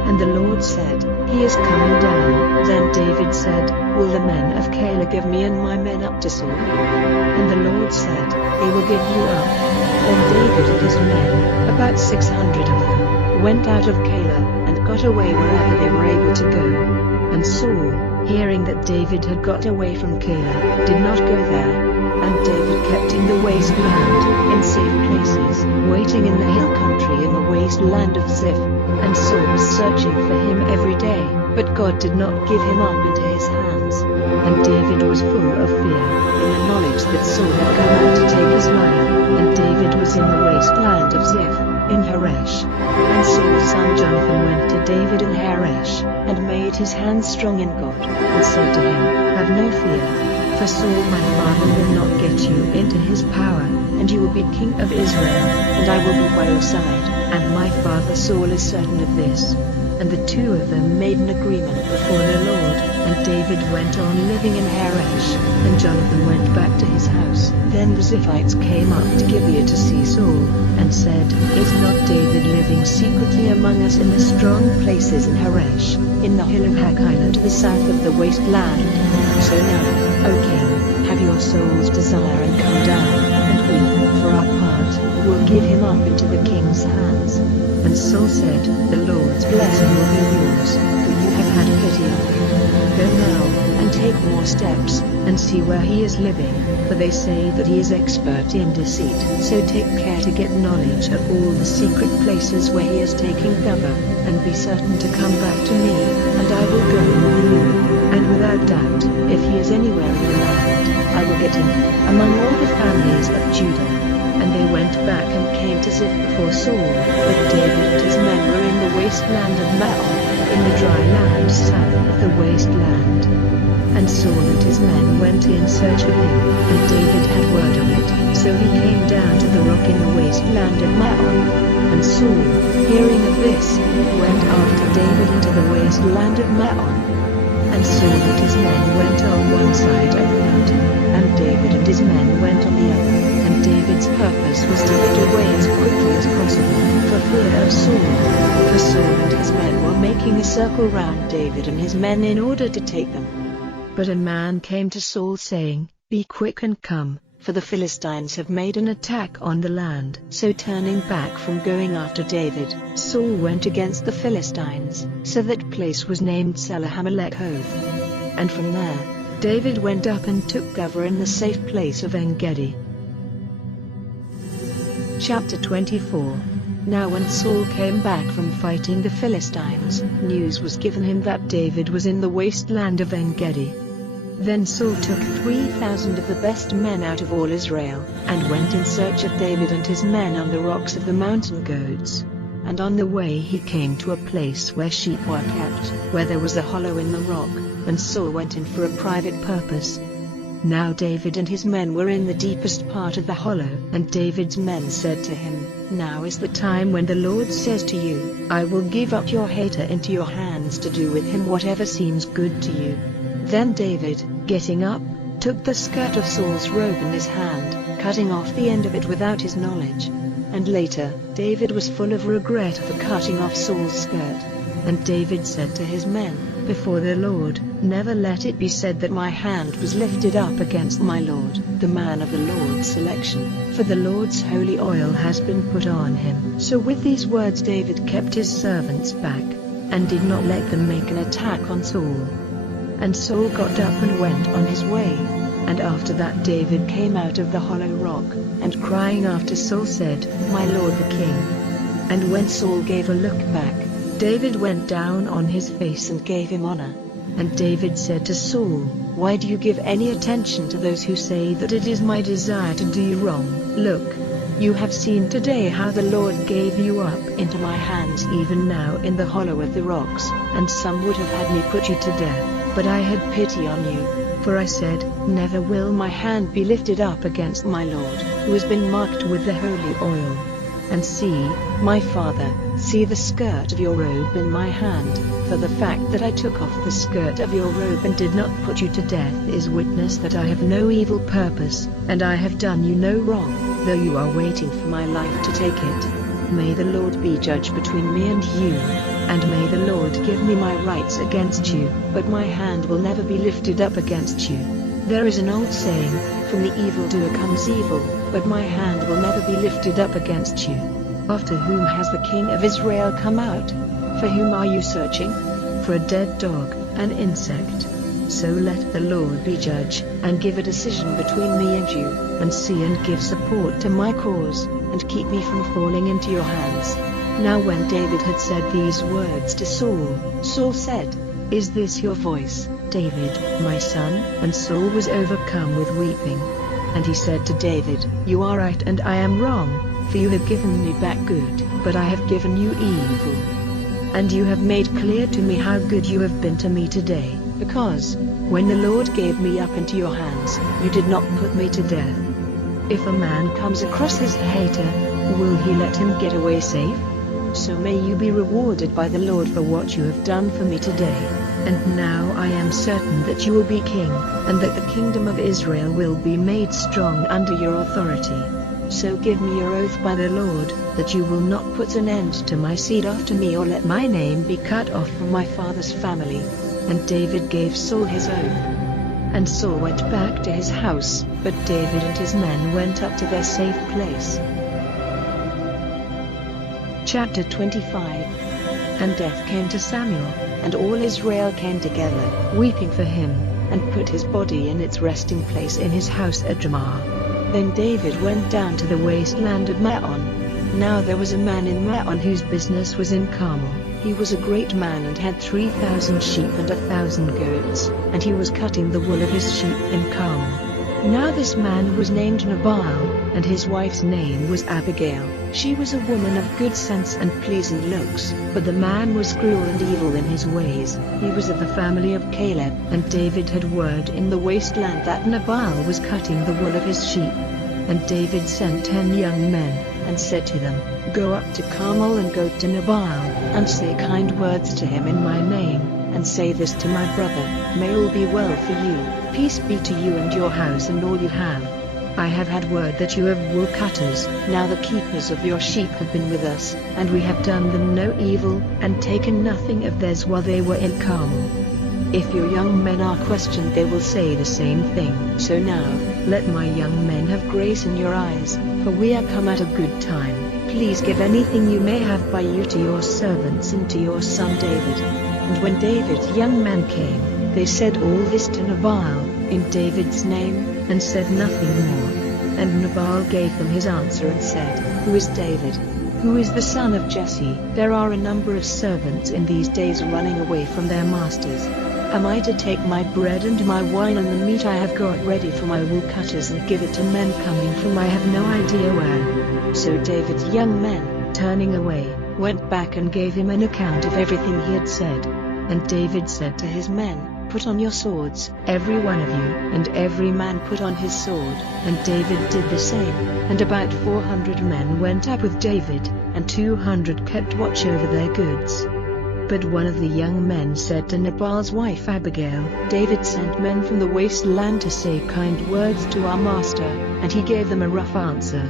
And the Lord said, He is coming down. Then David said, Will the men of Keilah give me and my men up to Saul? And the Lord said, They will give you up. Then David and his men, about 600 of them, went out of Keilah, and got away wherever they were able to go. And Saul, hearing that David had got away from Keilah, did not go there. And David kept in the wasteland, in safe places, waiting in the hill country in the wasteland of Ziph. And Saul was searching for him every day, but God did not give him up into his hands. And David was full of fear, in the knowledge that Saul had come out to take his life. And David was in the wasteland of Ziph, in Haresh. And Saul's son Jonathan went to David in Haresh, and made his hands strong in God, and said to him, Have no fear, for Saul my father will not get you into his power, and you will be king of Israel, and I will be by your side. And my father Saul is certain of this. And the two of them made an agreement before the Lord, and David went on living in Haresh, and Jonathan went back to his house. Then the Ziphites came up to Gibeah to see Saul, and said, Is not David living secretly among us in the strong places in Haresh, in the hill of Hachilah to the south of the wasteland? So now, O king, have your soul's desire and come down, and we, for our part, will give him up into the king's hands. And Saul said, The Lord's blessing will be yours, for you have had pity on him. Go now, and take more steps, and see where he is living, for they say that he is expert in deceit. So take care to get knowledge of all the secret places where he is taking cover, and be certain to come back to me, and I will go with you. And without doubt, if he is anywhere in the land, I will get him, among all the families of Judah. And they went back and came to Ziph before Saul, but David and his men were in the wasteland of Maon, in the dry land south of the wasteland. And Saul and his men went in search of him, and David had word of it, so he came down to the rock in the wasteland of Maon. And Saul, hearing of this, went after David into the wasteland of Maon. And Saul and his men went on one side of the mountain, and David and his men went on the other, and David's purpose was to get away as quickly as possible, for fear of Saul. For Saul and his men were making a circle round David and his men in order to take them. But a man came to Saul saying, "Be quick and come, for the Philistines have made an attack on the land." So turning back from going after David, Saul went against the Philistines, so that place was named Selahamelech-Hoth. And from there, David went up and took cover in the safe place of Engedi. Chapter 24. Now when Saul came back from fighting the Philistines, news was given him that David was in the wasteland of Engedi. Then Saul took 3,000 of the best men out of all Israel, and went in search of David and his men on the rocks of the mountain goats. And on the way he came to a place where sheep were kept, where there was a hollow in the rock, and Saul went in for a private purpose. Now David and his men were in the deepest part of the hollow, and David's men said to him, "Now is the time when the Lord says to you, I will give up your hater into your hands to do with him whatever seems good to you." Then David, getting up, took the skirt of Saul's robe in his hand, cutting off the end of it without his knowledge. And later, David was full of regret for cutting off Saul's skirt. And David said to his men, "Before the Lord, never let it be said that my hand was lifted up against my Lord, the man of the Lord's selection, for the Lord's holy oil has been put on him." So with these words David kept his servants back, and did not let them make an attack on Saul. And Saul got up and went on his way. And after that David came out of the hollow rock, and crying after Saul said, "My lord the king." And when Saul gave a look back, David went down on his face and gave him honor. And David said to Saul, "Why do you give any attention to those who say that it is my desire to do you wrong? Look, you have seen today how the Lord gave you up into my hands even now in the hollow of the rocks, and some would have had me put you to death, but I had pity on you. For I said, never will my hand be lifted up against my Lord, who has been marked with the holy oil. And see, my father, see the skirt of your robe in my hand, for the fact that I took off the skirt of your robe and did not put you to death is witness that I have no evil purpose, and I have done you no wrong, though you are waiting for my life to take it. May the Lord be judge between me and you, and may the Lord give me my rights against you, but my hand will never be lifted up against you. There is an old saying, from the evildoer comes evil, but my hand will never be lifted up against you. After whom has the king of Israel come out? For whom are you searching? For a dead dog, an insect. So let the Lord be judge, and give a decision between me and you, and see and give support to my cause, and keep me from falling into your hands." Now when David had said these words to Saul, Saul said, "Is this your voice, David, my son?" And Saul was overcome with weeping. And he said to David, "You are right and I am wrong, for you have given me back good, but I have given you evil. And you have made clear to me how good you have been to me today, because, when the Lord gave me up into your hands, you did not put me to death. If a man comes across his hater, will he let him get away safe? So may you be rewarded by the Lord for what you have done for me today. And now I am certain that you will be king, and that the kingdom of Israel will be made strong under your authority. So give me your oath by the Lord, that you will not put an end to my seed after me or let my name be cut off from my father's family." And David gave Saul his oath. And Saul went back to his house, but David and his men went up to their safe place. Chapter 25. And death came to Samuel, and all Israel came together, weeping for him, and put his body in its resting place in his house at Ramah. Then David went down to the wasteland of Maon. Now there was a man in Maon whose business was in Carmel. He was a great man and had 3,000 sheep and 1,000 goats, and he was cutting the wool of his sheep in Carmel. Now this man was named Nabal, and his wife's name was Abigail. She was a woman of good sense and pleasing looks, but the man was cruel and evil in his ways. He was of the family of Caleb, and David had word in the wasteland that Nabal was cutting the wool of his sheep. And David sent 10 young men, and said to them, "Go up to Carmel and go to Nabal, and say kind words to him in my name, and say this to my brother, may all be well for you, peace be to you and your house and all you have. I have had word that you have wool cutters. Now the keepers of your sheep have been with us, and we have done them no evil, and taken nothing of theirs while they were in Carmel. If your young men are questioned, they will say the same thing. So now, let my young men have grace in your eyes, for we are come at a good time. Please give anything you may have by you to your servants and to your son David. And when David's young men came, they said all this to Nabal, in David's name, and said nothing more. And Nabal gave them his answer and said, Who is David? Who is the son of Jesse? There are a number of servants in these days running away from their masters. Am I to take my bread and my wine and the meat I have got ready for my wool cutters and give it to men coming from I have no idea where? So David's young men, turning away, went back and gave him an account of everything he had said. And David said to his men, Put on your swords, every one of you, and every man put on his sword. And David did the same, and about 400 men went up with David, and 200 kept watch over their goods. But one of the young men said to Nabal's wife Abigail, David sent men from the wasteland to say kind words to our master, and he gave them a rough answer.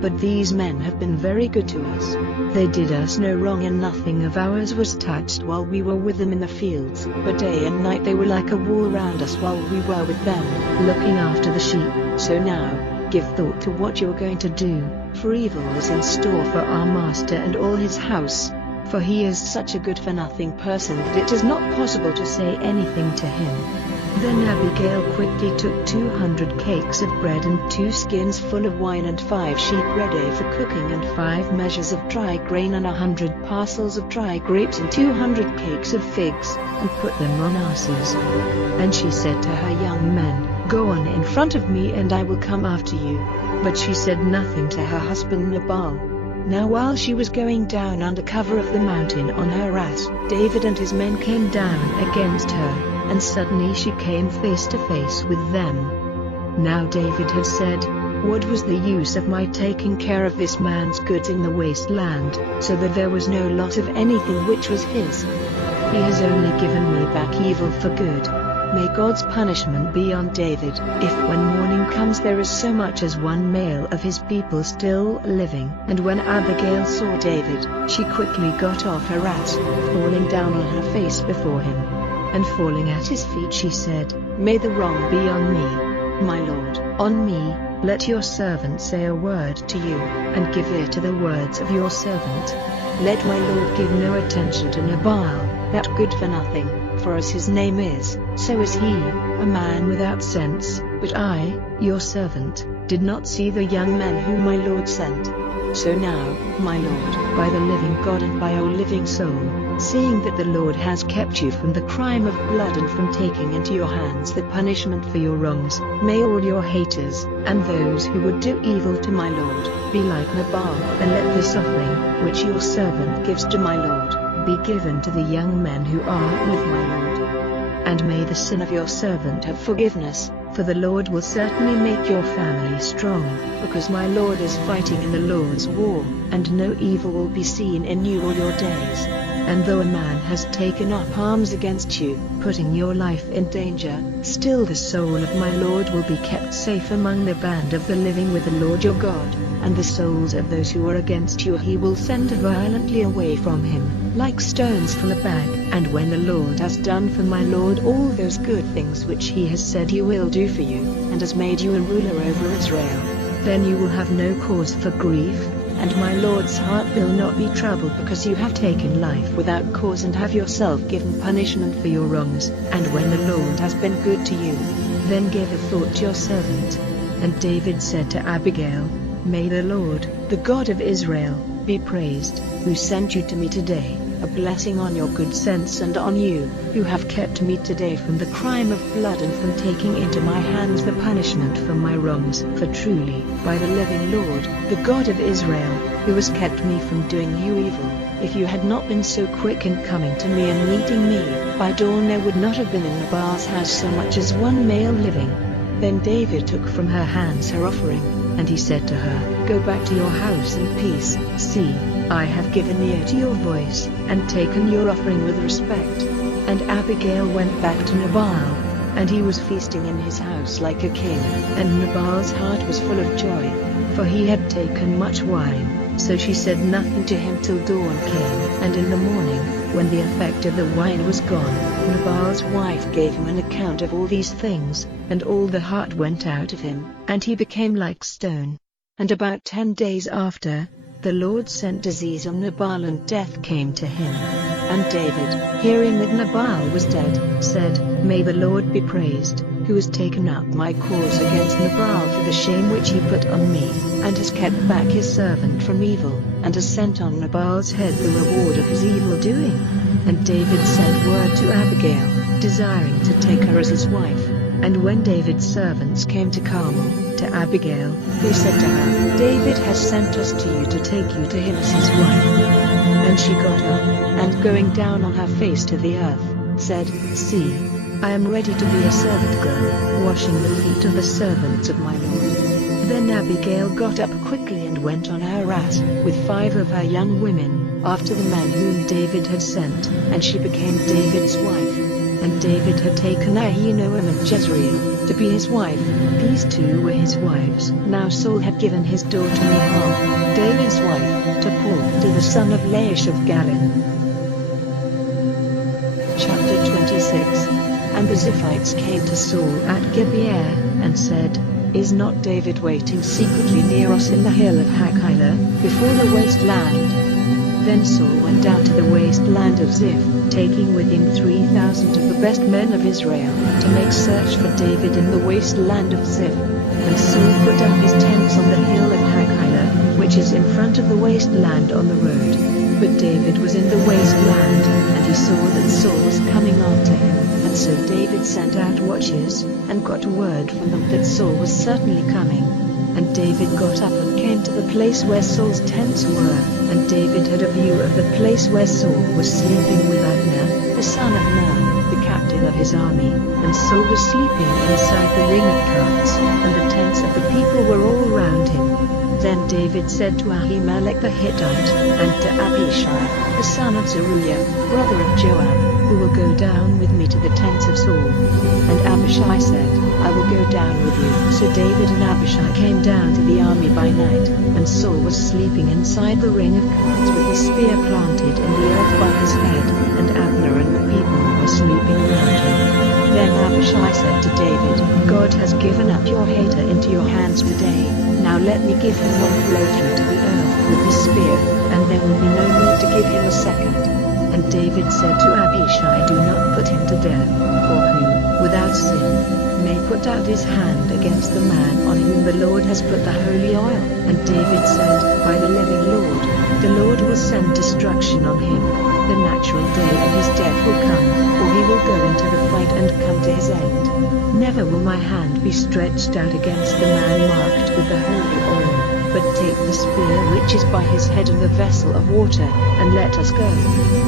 But these men have been very good to us. They did us no wrong, and nothing of ours was touched while we were with them in the fields. But day and night they were like a wall round us while we were with them, looking after the sheep. So now, give thought to what you are going to do, for evil is in store for our master and all his house. For he is such a good-for-nothing person that it is not possible to say anything to him. Then Abigail quickly took 200 cakes of bread and 2 skins full of wine and 5 sheep ready for cooking and 5 measures of dry grain and 100 parcels of dry grapes and 200 cakes of figs, and put them on asses. And she said to her young men, Go on in front of me and I will come after you. But she said nothing to her husband Nabal. Now while she was going down under cover of the mountain on her ass, David and his men came down against her, and suddenly she came face to face with them. Now David had said, What was the use of my taking care of this man's goods in the wasteland, so that there was no loss of anything which was his? He has only given me back evil for good. May God's punishment be on David, if when morning comes there is so much as one male of his people still living. And when Abigail saw David, she quickly got off her ass, falling down on her face before him. And falling at his feet she said, May the wrong be on me, my lord, on me. Let your servant say a word to you, and give ear to the words of your servant. Let my lord give no attention to Nabal, that good-for-nothing, for as his name is, so is he, a man without sense. But I, your servant, did not see the young men whom my lord sent. So now, my lord, by the living God and by your living soul, seeing that the Lord has kept you from the crime of blood and from taking into your hands the punishment for your wrongs, may all your haters, and those who would do evil to my lord, be like Nabal, and let this offering, which your servant gives to my lord, be given to the young men who are with my lord. And may the sin of your servant have forgiveness, for the Lord will certainly make your family strong, because my lord is fighting in the Lord's war, and no evil will be seen in you all your days. And though a man has taken up arms against you, putting your life in danger, still the soul of my lord will be kept safe among the band of the living with the Lord your God, and the souls of those who are against you he will send violently away from him, like stones from a bag. And when the Lord has done for my lord all those good things which he has said he will do for you, and has made you a ruler over Israel, then you will have no cause for grief, and my lord's heart will not be troubled because you have taken life without cause and have yourself given punishment for your wrongs. And when the Lord has been good to you, then give a thought to your servant. And David said to Abigail, May the Lord, the God of Israel, be praised, who sent you to me today. A blessing on your good sense and on you, who have kept me today from the crime of blood and from taking into my hands the punishment for my wrongs. For truly, by the living Lord, the God of Israel, who has kept me from doing you evil, if you had not been so quick in coming to me and meeting me, by dawn there would not have been in Nabal's house so much as one male living. Then David took from her hands her offering, and he said to her, Go back to your house in peace. See, I have given ear to your voice, and taken your offering with respect. And Abigail went back to Nabal, and he was feasting in his house like a king, and Nabal's heart was full of joy, for he had taken much wine. So she said nothing to him till dawn came, and in the morning, when the effect of the wine was gone, Nabal's wife gave him an account of all these things, and all the heart went out of him, and he became like stone. And about 10 days after, the Lord sent disease on Nabal, and death came to him. And David, hearing that Nabal was dead, said, "May the Lord be praised, who has taken up my cause against Nabal for the shame which he put on me, and has kept back his servant from evil, and has sent on Nabal's head the reward of his evil doing." And David sent word to Abigail, desiring to take her as his wife. And when David's servants came to Carmel, to Abigail, they said to her, "David has sent us to you to take you to him as his wife." And she got up, and going down on her face to the earth, said, "See, I am ready to be a servant girl, washing the feet of the servants of my Lord." Then Abigail got up quickly and went on her ass, with 5 of her young women, after the man whom David had sent, and she became David's wife. And David had taken Ahinoam and Jezreel to be his wife. These 2 were his wives. Now Saul had given his daughter Michal, David's wife, to Paul, the son of Laish of Galim. Chapter 26. And the Ziphites came to Saul at Gibeah, and said, "Is not David waiting secretly near us in the hill of Hachilah, before the wasteland?" Then Saul went down to the wasteland of Ziph, taking with him 3,000 of the best men of Israel, to make search for David in the wasteland of Ziph. And Saul put up his tents on the hill of Hachilah, which is in front of the wasteland on the road. But David was in the wasteland, and he saw that Saul was coming after him. And so David sent out watchers, and got word from them that Saul was certainly coming. And David got up and came to the place where Saul's tents were, and David had a view of the place where Saul was sleeping with Abner, the son of Ner, the captain of his army, and Saul was sleeping inside the ring of carts, and the tents of the people were all round him. Then David said to Ahimelech the Hittite, and to Abishai, the son of Zeruiah, brother of Joab, "Who will go down with me to the tents of Saul?" And Abishai said, "I will go down with you." So David and Abishai came down to the army by night, and Saul was sleeping inside the ring of carts with his spear planted in the earth by his head, and Abner and the people were sleeping round him. Then Abishai said to David, "God has given up your hater into your hands today. Now let me give him one blow through to the earth with his spear, and there will be no need to give him a second." And David said to Abishai, "Do not put him to death, for who, without sin, may put out his hand against the man on whom the Lord has put the holy oil?" And David said, "By the living Lord, the Lord will send destruction on him. The natural day of his death will come, or he will go into the fight and come to his end. Never will my hand be stretched out against the man marked with the holy oil, but take the spear which is by his head and the vessel of water, and let us go."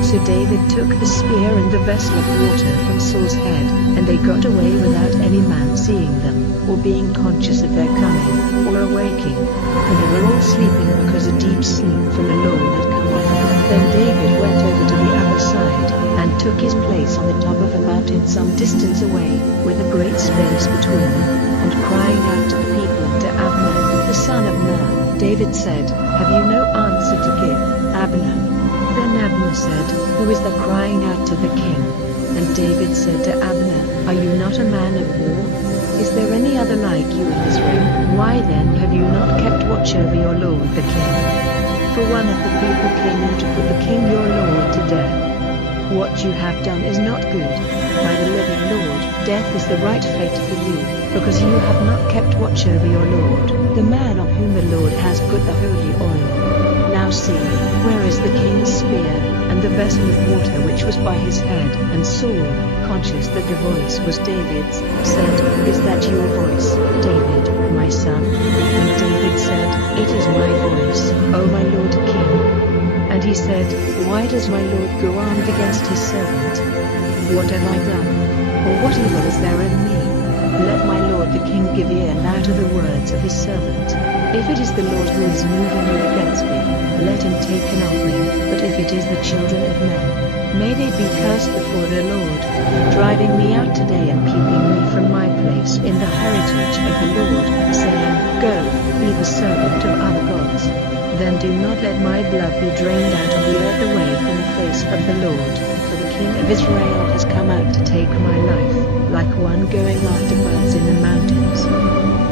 So David took the spear and the vessel of water from Saul's head, and they got away without any man seeing them, or being conscious of their coming, or awaking. For they were all sleeping because a deep sleep from the Lord had come on them. Then David went over to the other side, and took his place on the top of a mountain some distance away, with a great space between them, and crying out to the people and to Abner, the son of Ner, David said, "Have you no answer to give, Abner?" Then Abner said, "Who is that crying out to the king?" And David said to Abner, "Are you not a man of war? Is there any other like you in Israel? Why then have you not kept watch over your lord the king? For one of the people came in to put the king your lord to death. What you have done is not good. By the living Lord, death is the right fate for you, because you have not kept watch over your lord, the man on whom the Lord has put the holy oil. Now see, where is the king's spear, and the vessel of water which was by his head?" And Saul, conscious that the voice was David's, said, "Is that your voice, David, my son?" And David said, "It is my voice, O my lord king." And he said, "Why does my lord go armed against his servant? What have I done? Or what evil is there in me? Let my lord the king give ear now to the words of his servant. If it is the Lord who is moving you against me, let him take him off me, but if it it is the children of men. May they be cursed before the Lord, driving me out today and keeping me from my place in the heritage of the Lord, saying, Go, be the servant of other gods. Then do not let my blood be drained out of the earth away from the face of the Lord, for the king of Israel has come out to take my life, like one going after birds in the mountains.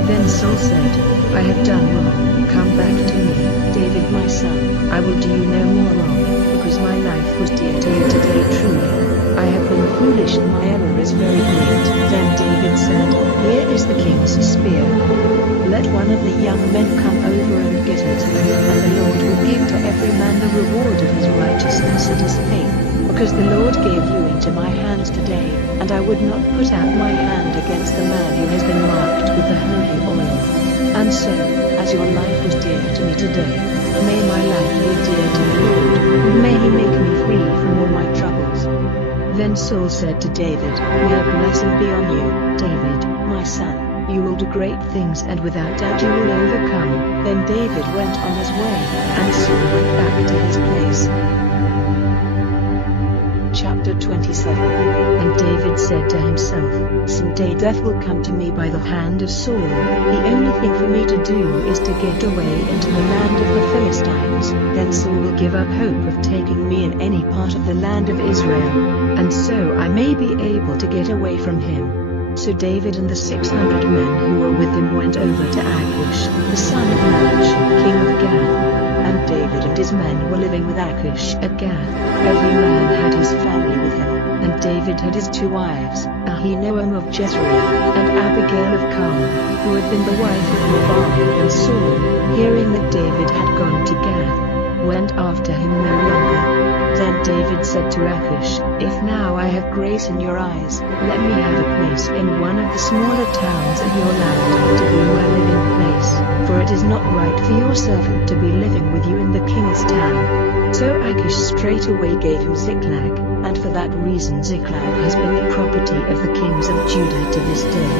Then Saul said, I have done wrong, come back to me, David my son, I will do you no more wrong, because my life was dear to you today truly. I have been foolish and my error is very great. Then David said, Here is the king's spear. Let one of the young men come over and get it, and the Lord will give to every man the reward of his righteousness and his faith, because the Lord gave you into my hands today, and I would not put out my hand against the man who has been marked with the holy oil. And so, as your life was dear to me today, may my life be dear to the Lord, and may he make me free from all my troubles. Then Saul said to David, May a blessing be on you, David, my son. You will do great things and without doubt you will overcome. Then David went on his way, and Saul went back to his place. Chapter 27. And David said to himself, Someday death will come to me by the hand of Saul. The only thing for me to do is to get away into the land of the Philistines. Then Saul will give up hope of taking me in any part of the land of Israel, and so I may be able to get away from him. So David and the 600 men who were with him went over to Achish, the son of Nahash, king of Gath. And David and his men were living with Achish at Gath. Every man had his family with him, and David had his 2 wives, Ahinoam of Jezreel, and Abigail of Carmel, who had been the wife of Nabal. And Saul, hearing that David had gone to Gath, went after him no longer. Then David said to Achish, If now I have grace in your eyes, let me have a place in one of the smaller towns of your land, to be my living place, for it is not right for your servant to be living with you in the king's town. So Achish straightway gave him Ziklag, and for that reason Ziklag has been the property of the kings of Judah to this day.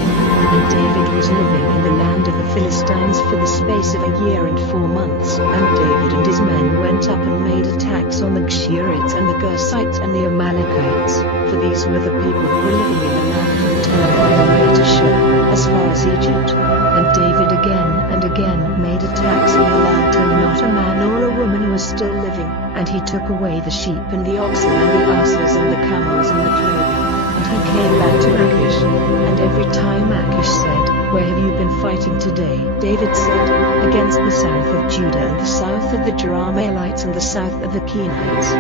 And David was living in the land of the Philistines for the space of 1 year and 4 months. And David and his men went up and made attacks on the Geshurites and the Gersites and the Amalekites, for these were the people who were living in the land from Tel on the way to Shur, as far as Egypt. And David again and again made attacks on the land till not a man or a woman was still living, and he took away the sheep and the oxen and the asses and the camels and the clothing. And he came back to Achish, and every time Achish said, Where have you been fighting today? David said, Against the south of Judah and the south of the Jerahmeelites and the south of the Kenites.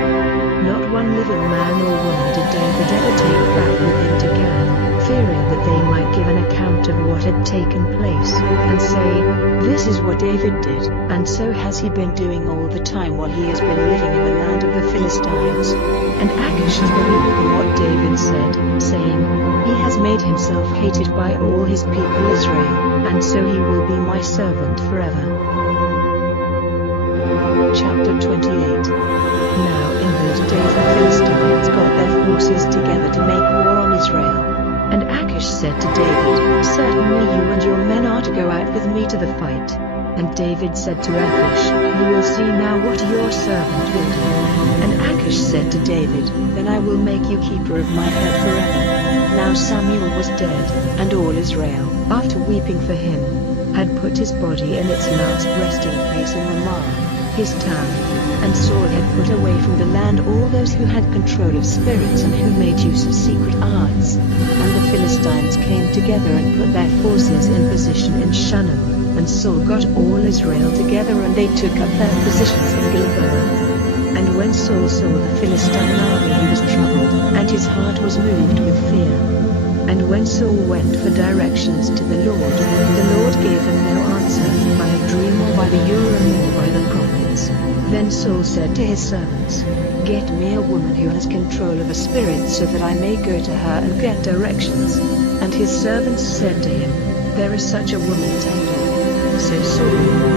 Not one living man or woman did David ever take back with him to Gath, fearing that they might give an account of what had taken place, and say, This is what David did, and so has he been doing all the time while he has been living in the land of the Philistines. And Achish believed in what David said, saying, He has made himself hated by all his people Israel, and so he will be my servant forever. Chapter 28. Now in those days the Philistines got their forces together to make war on Israel. And Achish said to David, Certainly you and your men are to go out with me to the fight. And David said to Achish, You will see now what your servant will do. And Achish said to David, Then I will make you keeper of my head forever. Now Samuel was dead, and all Israel, after weeping for him, had put his body in its last resting place in Ramah, his town. And Saul had put away from the land all those who had control of spirits and who made use of secret arts. And the Philistines came together and put their forces in position in Shunem, and Saul got all Israel together and they took up their positions in Gilboa. And when Saul saw the Philistine army he was troubled, and his heart was moved with fear. And when Saul went for directions to the Lord gave him no answer, by a dream or by the Urim or by the prophets. Then Saul said to his servants, Get me a woman who has control of a spirit so that I may go to her and get directions. And his servants said to him, There is such a woman at Engedi. So Saul,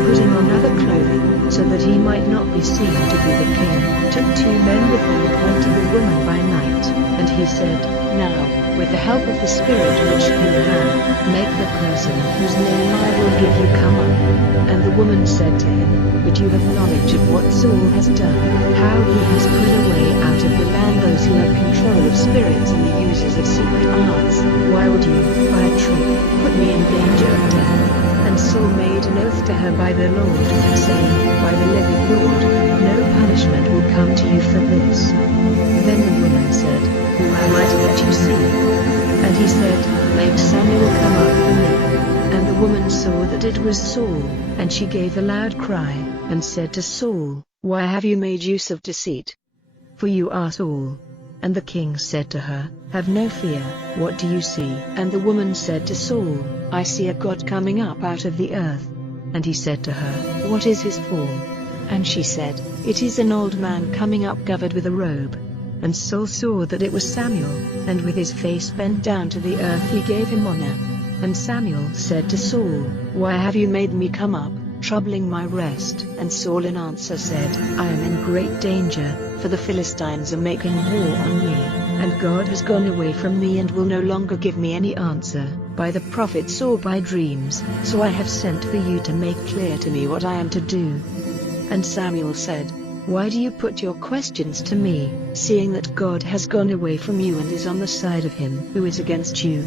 putting on other clothing, so that he might not be seen to be the king, took 2 men with him and went to the woman by night. And he said, Now, with the help of the spirit which you have, make the person whose name I will give you come up. And the woman said to him, But you have knowledge of what Saul has done, how he has of secret arts, why would you, by a trick, put me in danger of death? And Saul made an oath to her by the Lord, saying, by the living Lord, no punishment will come to you for this. Then the woman said, who am I to let you see? And he said, make Samuel come up for me. And the woman saw that it was Saul, and she gave a loud cry, and said to Saul, why have you made use of deceit? For you are Saul. And the king said to her, have no fear, what do you see? And the woman said to Saul, I see a god coming up out of the earth. And he said to her, what is his form? And she said, it is an old man coming up covered with a robe. And Saul saw that it was Samuel, and with his face bent down to the earth he gave him honor. And Samuel said to Saul, why have you made me come up, troubling my rest? And Saul in answer said, I am in great danger, for the Philistines are making war on me, and God has gone away from me and will no longer give me any answer, by the prophets or by dreams, so I have sent for you to make clear to me what I am to do. And Samuel said, why do you put your questions to me, seeing that God has gone away from you and is on the side of him who is against you?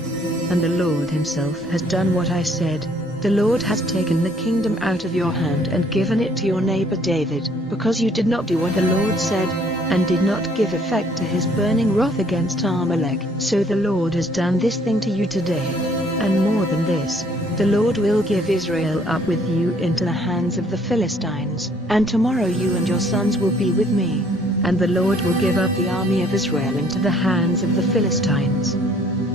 And the Lord himself has done what I said. The Lord has taken the kingdom out of your hand and given it to your neighbor David, because you did not do what the Lord said, and did not give effect to his burning wrath against Amalek. So the Lord has done this thing to you today. And more than this, the Lord will give Israel up with you into the hands of the Philistines, and tomorrow you and your sons will be with me. And the Lord will give up the army of Israel into the hands of the Philistines.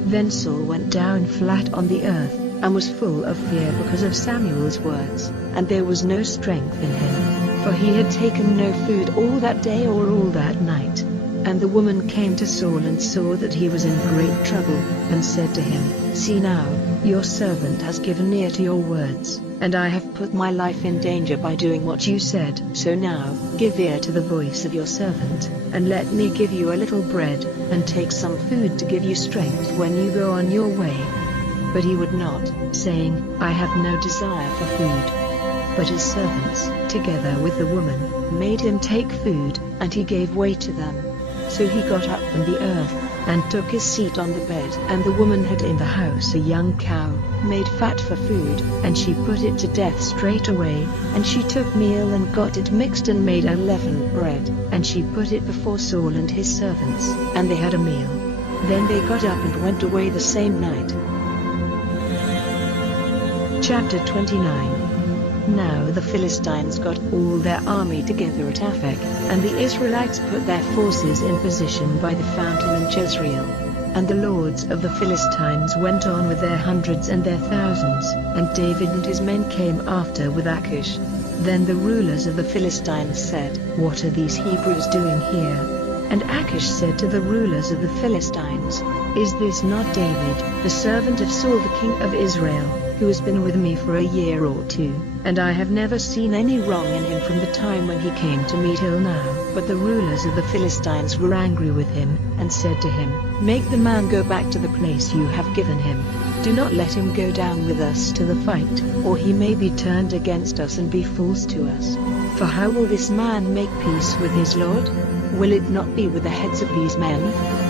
Then Saul went down flat on the earth, and was full of fear because of Samuel's words, and there was no strength in him, for he had taken no food all that day or all that night. And the woman came to Saul and saw that he was in great trouble, and said to him, see now, your servant has given ear to your words, and I have put my life in danger by doing what you said. So now, give ear to the voice of your servant, and let me give you a little bread, and take some food to give you strength when you go on your way. But he would not, saying, I have no desire for food. But his servants, together with the woman, made him take food, and he gave way to them. So he got up from the earth, and took his seat on the bed. And the woman had in the house a young cow, made fat for food, and she put it to death straight away. And she took meal and got it mixed and made unleavened bread, and she put it before Saul and his servants, and they had a meal. Then they got up and went away the same night. Chapter 29. Now the Philistines got all their army together at Aphek, and the Israelites put their forces in position by the fountain in Jezreel. And the lords of the Philistines went on with their hundreds and their thousands, and David and his men came after with Achish. Then the rulers of the Philistines said, what are these Hebrews doing here? And Achish said to the rulers of the Philistines, is this not David, the servant of Saul the king of Israel, who has been with me for a year or two, and I have never seen any wrong in him from the time when he came to me till now? But the rulers of the Philistines were angry with him, and said to him, make the man go back to the place you have given him. Do not let him go down with us to the fight, or he may be turned against us and be false to us. For how will this man make peace with his Lord? Will it not be with the heads of these men?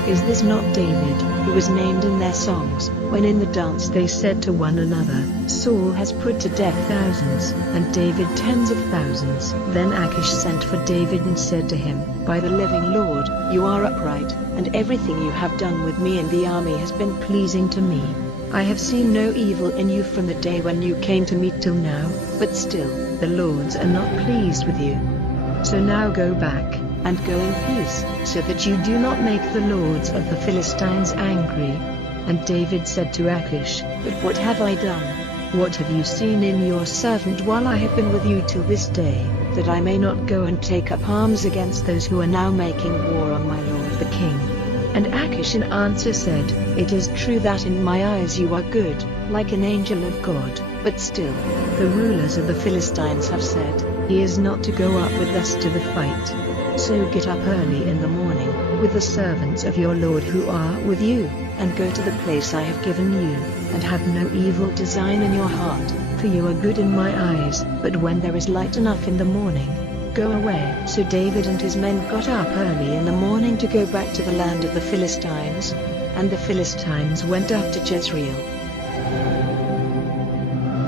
Is this not David, who was named in their songs, when in the dance they said to one another, Saul has put to death thousands, and David tens of thousands? Then Achish sent for David and said to him, by the living Lord, you are upright, and everything you have done with me and the army has been pleasing to me. I have seen no evil in you from the day when you came to me till now, but still, the lords are not pleased with you. So now go back, and go in peace, so that you do not make the lords of the Philistines angry. And David said to Achish, but what have I done? What have you seen in your servant while I have been with you till this day, that I may not go and take up arms against those who are now making war on my lord the king? And Achish in answer said, it is true that in my eyes you are good, like an angel of God, but still, the rulers of the Philistines have said, he is not to go up with us to the fight. So get up early in the morning, with the servants of your Lord who are with you, and go to the place I have given you, and have no evil design in your heart, for you are good in my eyes. But when there is light enough in the morning, go away. So David and his men got up early in the morning to go back to the land of the Philistines. and the Philistines went up to Jezreel.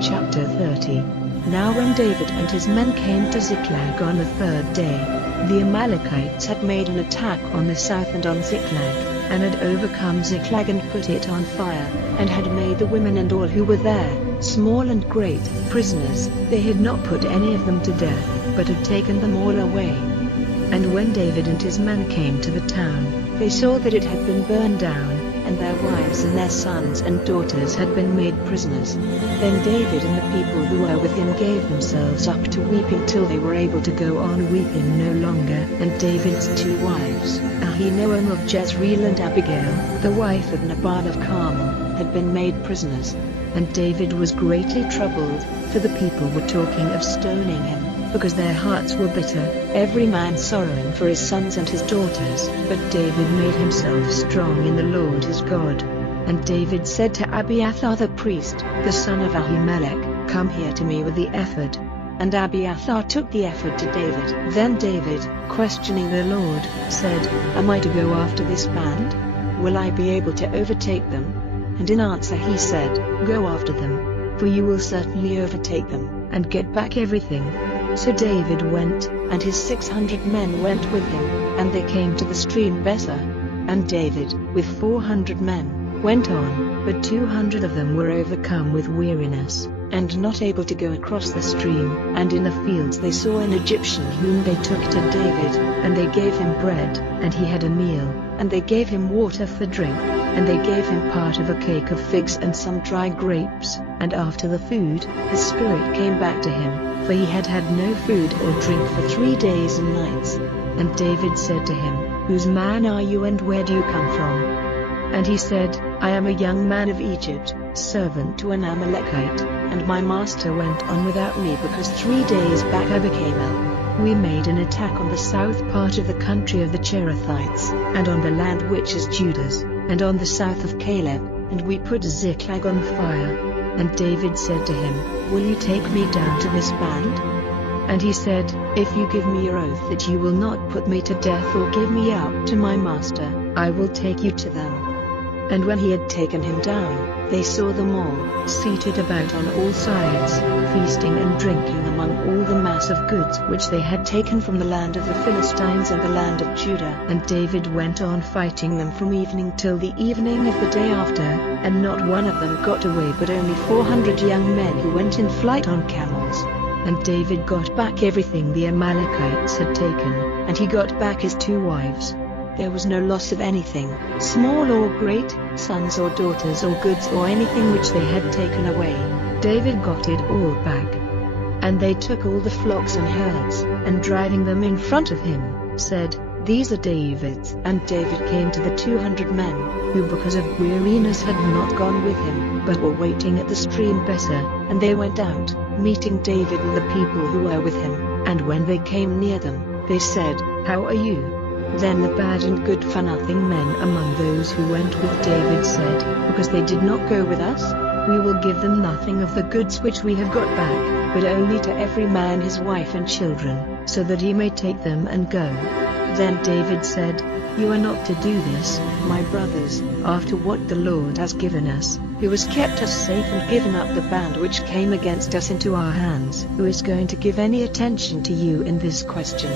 Chapter 30. Now when David and his men came to Ziklag on the third day, the Amalekites had made an attack on the south and on Ziklag, and had overcome Ziklag and put it on fire, and had made the women and all who were there, small and great, prisoners. They had not put any of them to death, but had taken them all away. And when David and his men came to the town, they saw that it had been burned down, and their wives and their sons and daughters had been made prisoners. Then David and the people who were with him gave themselves up to weeping till they were able to go on weeping no longer. And David's two wives, Ahinoam of Jezreel and Abigail, the wife of Nabal of Carmel, had been made prisoners. And David was greatly troubled, for the people were talking of stoning him, because their hearts were bitter, every man sorrowing for his sons and his daughters. But David made himself strong in the Lord his God. And David said to Abiathar the priest, the son of Ahimelech, "Come here to me with the ephod." And Abiathar took the ephod to David. Then David, questioning the Lord, said, "Am I to go after this band? Will I be able to overtake them?" And in answer he said, "Go after them, for you will certainly overtake them, and get back everything." So David went, and his 600 men went with him, and they came to the stream Besser. And David, with 400 men, went on, but 200 of them were overcome with weariness, and not able to go across the stream. And in the fields they saw an Egyptian whom they took to David, and they gave him bread, and he had a meal, and they gave him water for drink, and they gave him part of a cake of figs and some dry grapes. And after the food, his spirit came back to him, for he had had no food or drink for 3 days and nights. And David said to him, "Whose man are you, and where do you come from?" And he said, "I am a young man of Egypt, servant to an Amalekite, and my master went on without me because 3 days back I became ill. We made an attack on the south part of the country of the Cherethites, and on the land which is Judah's, and on the south of Caleb, and we put Ziklag on fire." And David said to him, "Will you take me down to this band?" And he said, "If you give me your oath that you will not put me to death or give me up to my master, I will take you to them." And when he had taken him down, they saw them all, seated about on all sides, feasting and drinking among all the mass of goods which they had taken from the land of the Philistines and the land of Judah. And David went on fighting them from evening till the evening of the day after, and not one of them got away but only 400 young men who went in flight on camels. And David got back everything the Amalekites had taken, and he got back his 2 wives. There was no loss of anything, small or great, sons or daughters or goods or anything which they had taken away. David got it all back. And they took all the flocks and herds, and driving them in front of him, said, "These are David's." And David came to the 200 men, who because of weariness had not gone with him, but were waiting at the stream Besser, and they went out, meeting David and the people who were with him. And when they came near them, they said, "How are you?" Then the bad and good for nothing men among those who went with David said, "Because they did not go with us, we will give them nothing of the goods which we have got back, but only to every man his wife and children, so that he may take them and go." Then David said, "You are not to do this, my brothers, after what the Lord has given us, who has kept us safe and given up the band which came against us into our hands. Who is going to give any attention to you in this question?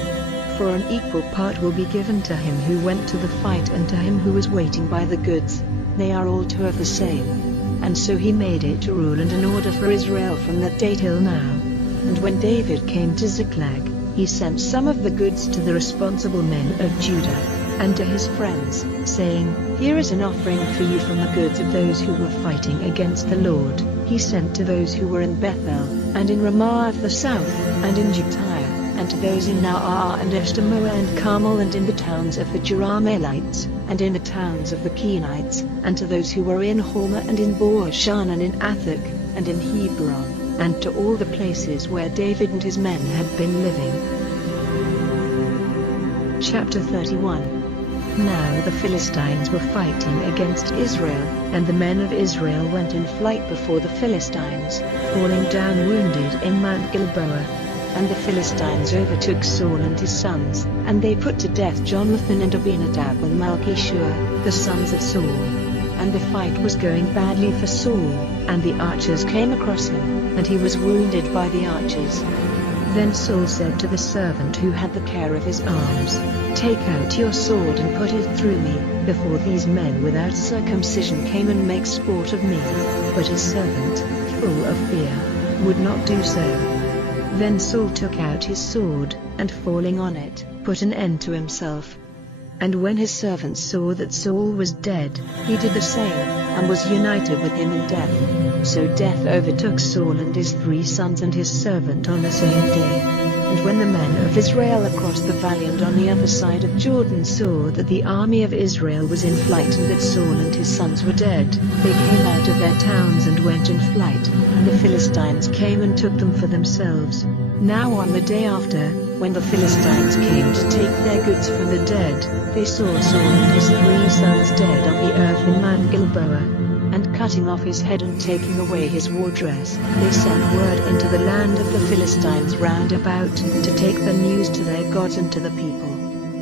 For an equal part will be given to him who went to the fight and to him who was waiting by the goods. They are all 2 of the same." And so he made it a rule and an order for Israel from that day till now. And when David came to Ziklag, he sent some of the goods to the responsible men of Judah, and to his friends, saying, "Here is an offering for you from the goods of those who were fighting against the Lord." He sent to those who were in Bethel, and in Ramah of the south, and in Jediah, and to those in Naarah and Eshtemoa and Carmel, and in the towns of the Jerahmeelites, and in the towns of the Kenites, and to those who were in Hormah and in Boashan and in Athak, and in Hebron, and to all the places where David and his men had been living. Chapter 31. Now the Philistines were fighting against Israel, and the men of Israel went in flight before the Philistines, falling down wounded in Mount Gilboa. And the Philistines overtook Saul and his sons, and they put to death Jonathan and Abinadab and Malchishua, the sons of Saul. And the fight was going badly for Saul, and the archers came across him, and he was wounded by the archers. Then Saul said to the servant who had the care of his arms, "Take out your sword and put it through me, before these men without circumcision came and make sport of me." But his servant, full of fear, would not do so. Then Saul took out his sword, and falling on it, put an end to himself. And when his servant saw that Saul was dead, he did the same, and was united with him in death. So death overtook Saul and his 3 sons and his servant on the same day. And when the men of Israel across the valley and on the other side of Jordan saw that the army of Israel was in flight and that Saul and his sons were dead, they came out of their towns and went in flight, and the Philistines came and took them for themselves. Now on the day after, when the Philistines came to take their goods from the dead, they saw Saul and his 3 sons dead on the earth in Mount Gilboa. And cutting off his head and taking away his war dress, they sent word into the land of the Philistines round about, to take the news to their gods and to the people.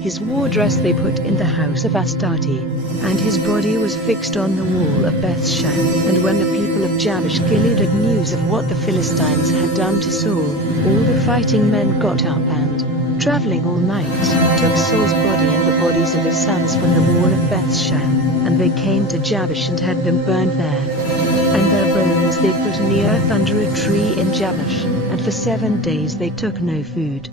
His war dress they put in the house of Astarte, and his body was fixed on the wall of Bethshan. And when the people of Jabesh Gilead had news of what the Philistines had done to Saul, all the fighting men got up and, traveling all night, took Saul's body and the bodies of his sons from the wall of Bethshan, and they came to Jabesh and had them burned there. And their bones they put in the earth under a tree in Jabesh, and for 7 days they took no food.